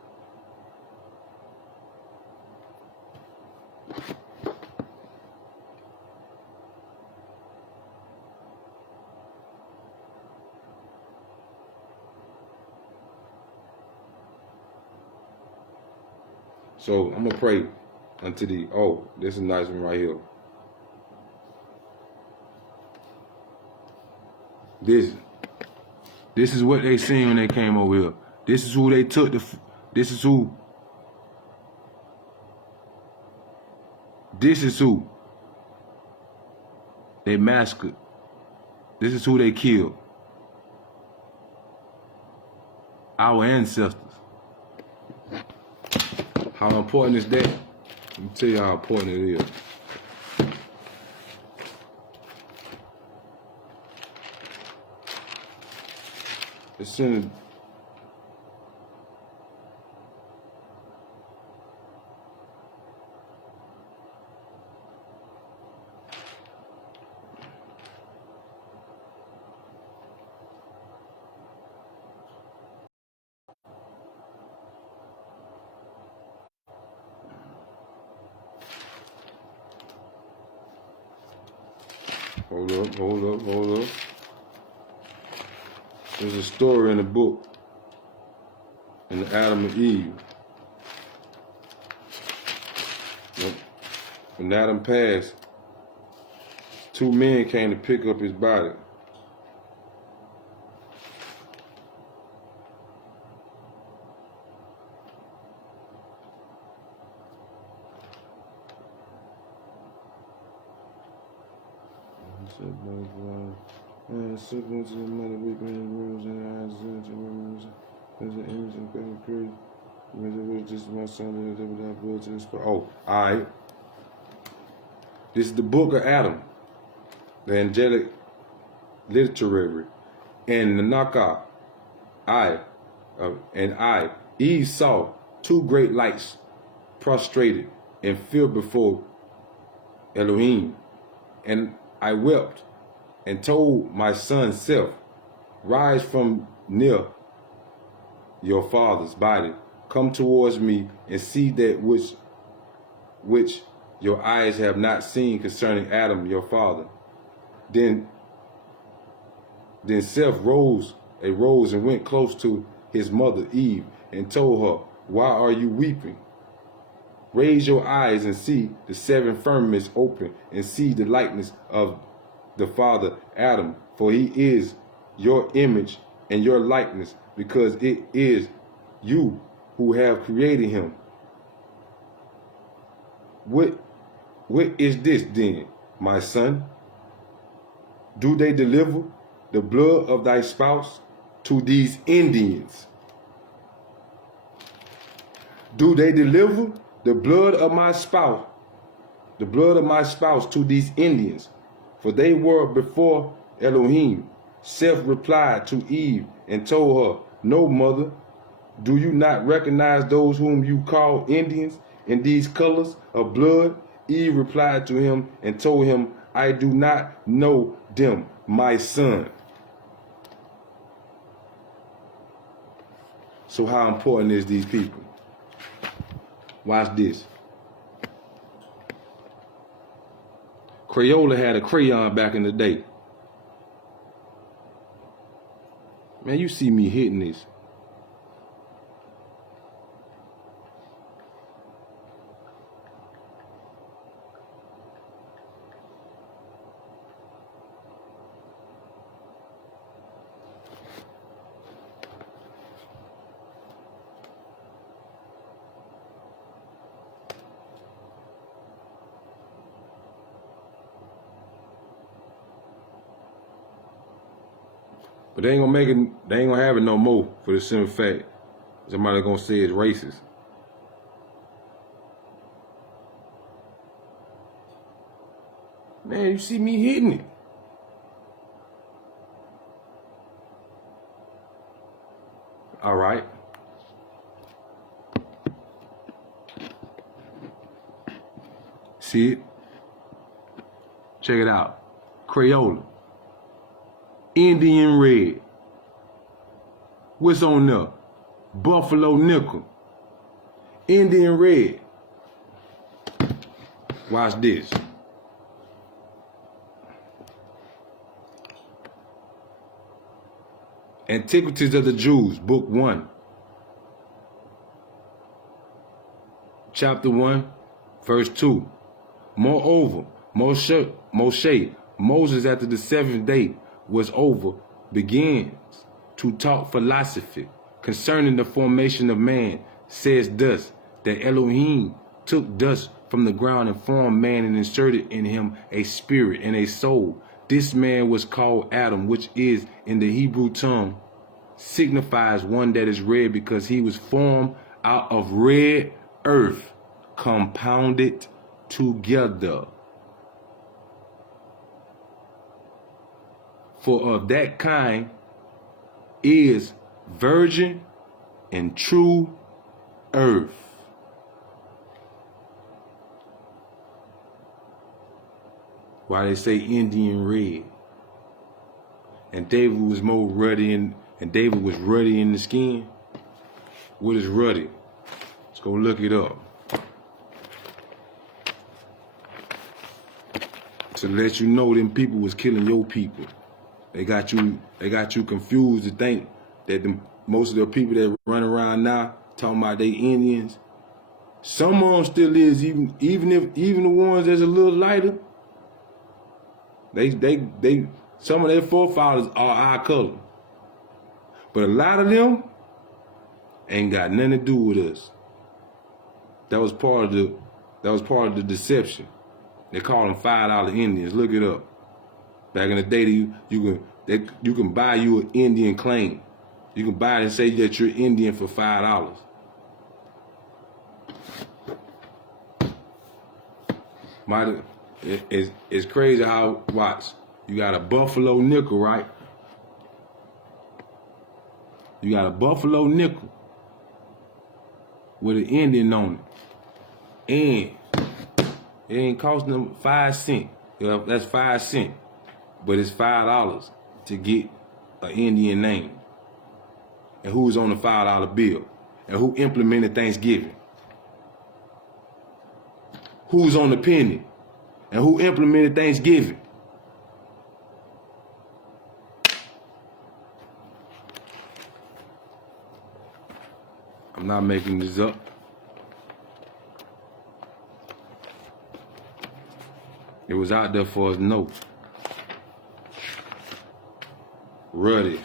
So I'm gonna pray unto thee. Oh, this is a nice one right here. This is what they seen when they came over here. This is who they took this is who they massacred. This is who they killed. Our ancestors. How important is that? Let me tell you how important it is. It's in Hold up. There's a story in the book, in the Adam and Eve. When Adam passed, 2 men came to pick up his body. Oh, all right. This is the book of Adam, the angelic literary, and the knockout. Eve saw 2 great lights prostrated and fell before Elohim, and I wept and told my son Seth, rise from near your father's body, come towards me and see that which your eyes have not seen concerning Adam your father. Then Seth rose and went close to his mother Eve and told her, why are you weeping? Raise your eyes and see the 7 firmaments open, and see the likeness of the father Adam, for he is your image and your likeness, because it is you who have created him. What is this then, my son? Do they deliver the blood of thy spouse to these Indians? Do they deliver the blood of my spouse to these Indians? For they were before Elohim. Seth replied to Eve and told her, no, mother, do you not recognize those whom you call Indians in these colors of blood? Eve replied to him and told him, I do not know them, my son. So how important is these people? Watch this. Crayola had a crayon back in the day. Man, you see me hitting this. But they ain't gonna make it, they ain't gonna have it no more for the simple fact somebody gonna say it's racist. Man, you see me hitting it. All right. See it? Check it out. Crayola. Indian red. What's on there? Buffalo nickel. Indian red. Watch this. Antiquities of the Jews, Book 1. Chapter 1, verse 2. Moreover, Moses, after the seventh day was over, begins to talk philosophy concerning the formation of man, says thus, that Elohim took dust from the ground and formed man and inserted in him a spirit and a soul. This man was called Adam, which is in the Hebrew tongue signifies one that is red, because he was formed out of red earth, compounded together. For of that kind is virgin and true earth. Why they say Indian red? And David was more ruddy and David was ruddy in the skin. What is ruddy? Let's go look it up. To let you know them people was killing your people. They got you confused to think that most of the people that run around now talking about they Indians. Some of them still is, even the ones that's a little lighter. They some of their forefathers are our color. But a lot of them ain't got nothing to do with us. That was part of the deception. They call them $5 Indians. Look it up. Back in the day, you can buy you an Indian claim. You can buy it and say that you're Indian for $5. It's crazy how, watch, you got a buffalo nickel, right? You got a buffalo nickel with an Indian on it. And it ain't costing them 5 cents. That's 5 cents. But it's $5 to get an Indian name. And who's on the $5 bill? And who implemented Thanksgiving? Who's on the penny? And who implemented Thanksgiving? I'm not making this up. It was out there for us to know. Ruddy.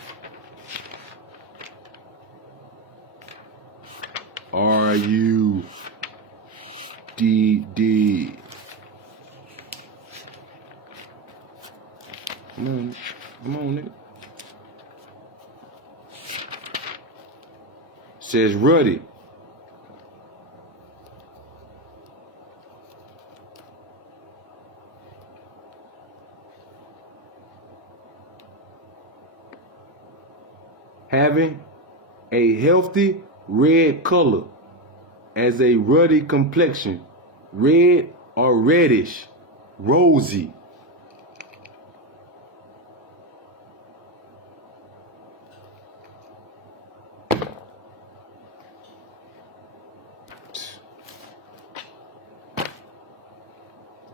R-U-D-D. Come on, nigga. Says Ruddy. Having a healthy red color, as a ruddy complexion, red or reddish, rosy.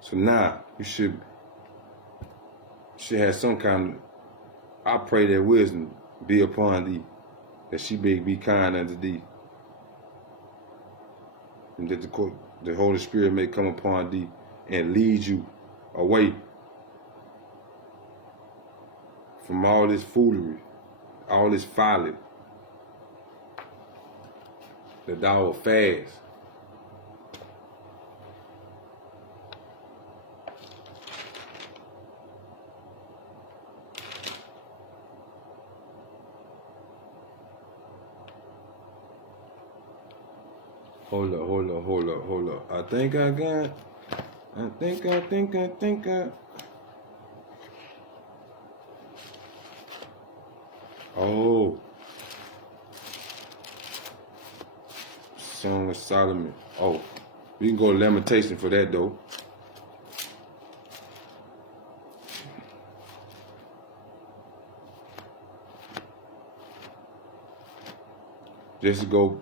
So now you should have some kind of, I pray that wisdom be upon thee, that she may be kind unto thee, and that the Holy Spirit may come upon thee and lead you away from all this foolery, all this folly, that thou will fast. Hold up. I think I Oh. Song of Solomon. Oh. We can go to Lamentation for that though. Just to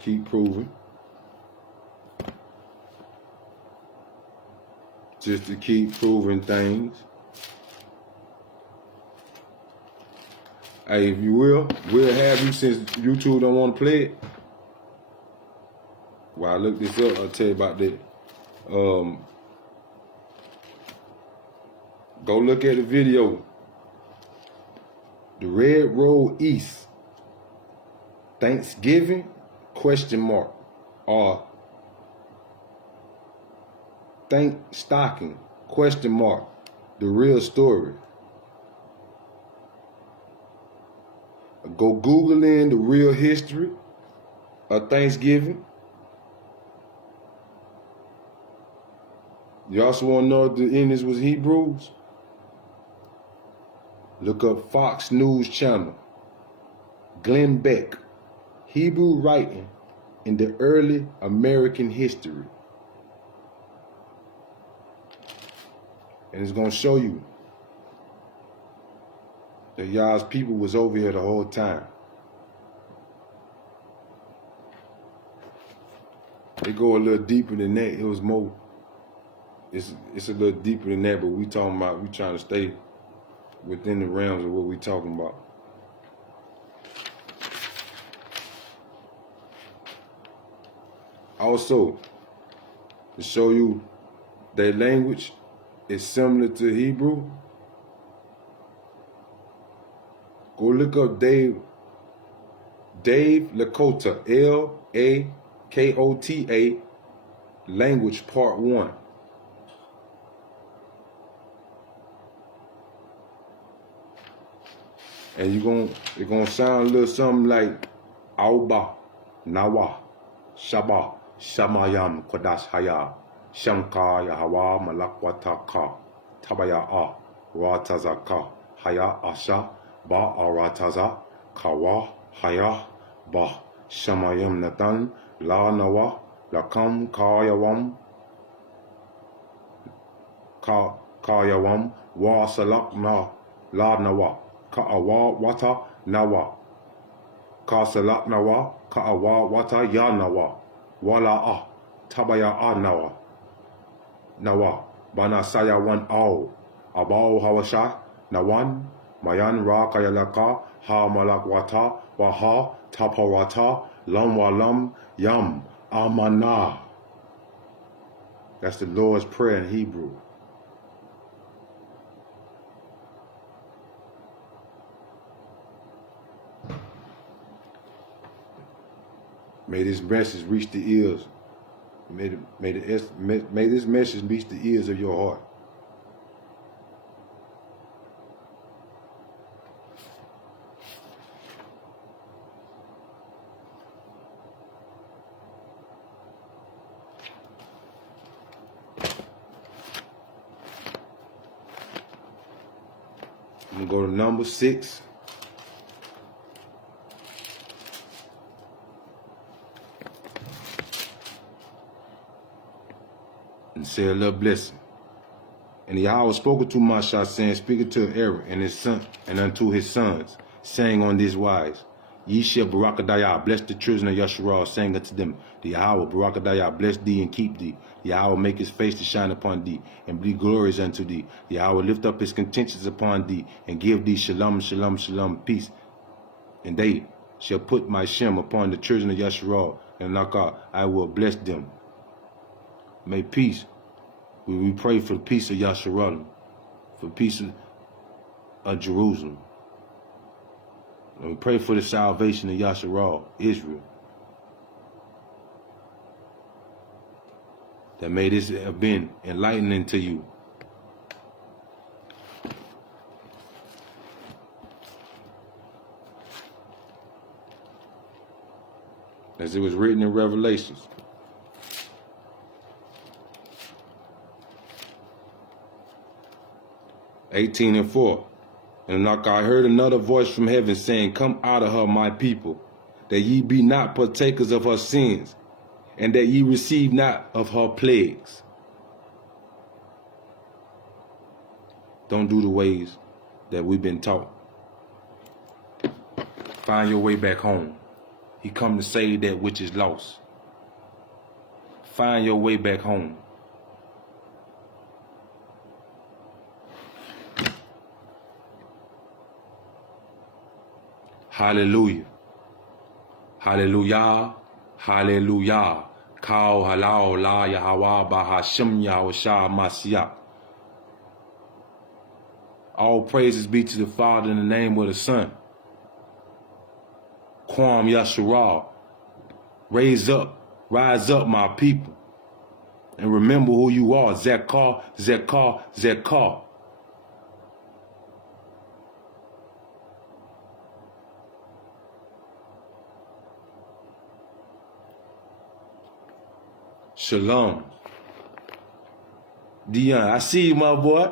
keep proving. Just to keep proving things. Hey, if you will, we'll have you, since YouTube don't want to play it. While I look this up, I'll tell you about that. Go look at the video. The Red Road East. Thanksgiving? ? Or Thanksstocking? ? The real story. Go Google in the real history of Thanksgiving. You also want to know if the Indians was Hebrews? Look up Fox News Channel. Glenn Beck, Hebrew writing in the early American history. And it's going to show you that y'all's people was over here the whole time. They go a little deeper than that. It was more, it's a little deeper than that, but we trying to stay within the realms of what we talking about. Also, to show you their language is similar to Hebrew, go look up Dave Lakota, Lakota, language part 1. And it's gonna sound a little something like Auba, Nawa, Shaba, Shamayam, Kodash Haya, Shamka, Yahawa, Malakwataka, Tabaya, Ratazaka, Haya, Asha, Ba, Arataza, Kawa, Haya, Ba, Shamayam Natan, La Nawa, Lakam, Kayawam, Kayawam, Wa Salak Na, La Nawa. Ka'awa wata nawa. Ka salak nawa. Ka'awa wata ya nawa. Wala'a. Tabaya'a nawa. Nawa. Bana saya wan au. Abao hawasha. Nawan. Mayan ra kayalaka. Ha malak wata. Waha. Tapawata. Lam walam. Yam. Amana. That's the Lord's Prayer in Hebrew. May this message reach the ears. May this message reach the ears of your heart. I'm going to go to number 6. And say a little blessing. And Yahweh spoke to Moshe, saying, speaking to Aaron and his son, and unto his sons, saying on this wise, Ye shall Barakadayah, bless the children of Yasharal, saying unto them, the Yahweh Barakadayah, bless thee and keep thee. The Yahweh make his face to shine upon thee, and be glorious unto thee. The Yahweh lift up his contentions upon thee, and give thee shalom, shalom, shalom, peace. And they shall put my Shem upon the children of Yasharal, and Nakah, I will bless them. May peace. We pray for the peace of Yasharal, for the peace of Jerusalem. And we pray for the salvation of Yasharal, Israel. That may this have been enlightening to you. As it was written in Revelations. (18:4). And like I heard another voice from heaven saying, come out of her, my people, that ye be not partakers of her sins, and that ye receive not of her plagues. Don't do the ways that we've been taught. Find your way back home. He come to save that which is lost. Find your way back home. Hallelujah. Hallelujah. Hallelujah. Kau halal la Yahweh Bahashim Yahushua Mashiach. All praises be to the Father in the name of the Son. Kwam Yashua. Rise up, my people. And remember who you are. Zekah, Zekah, Zekah. Shalom. Dion, I see you, my boy.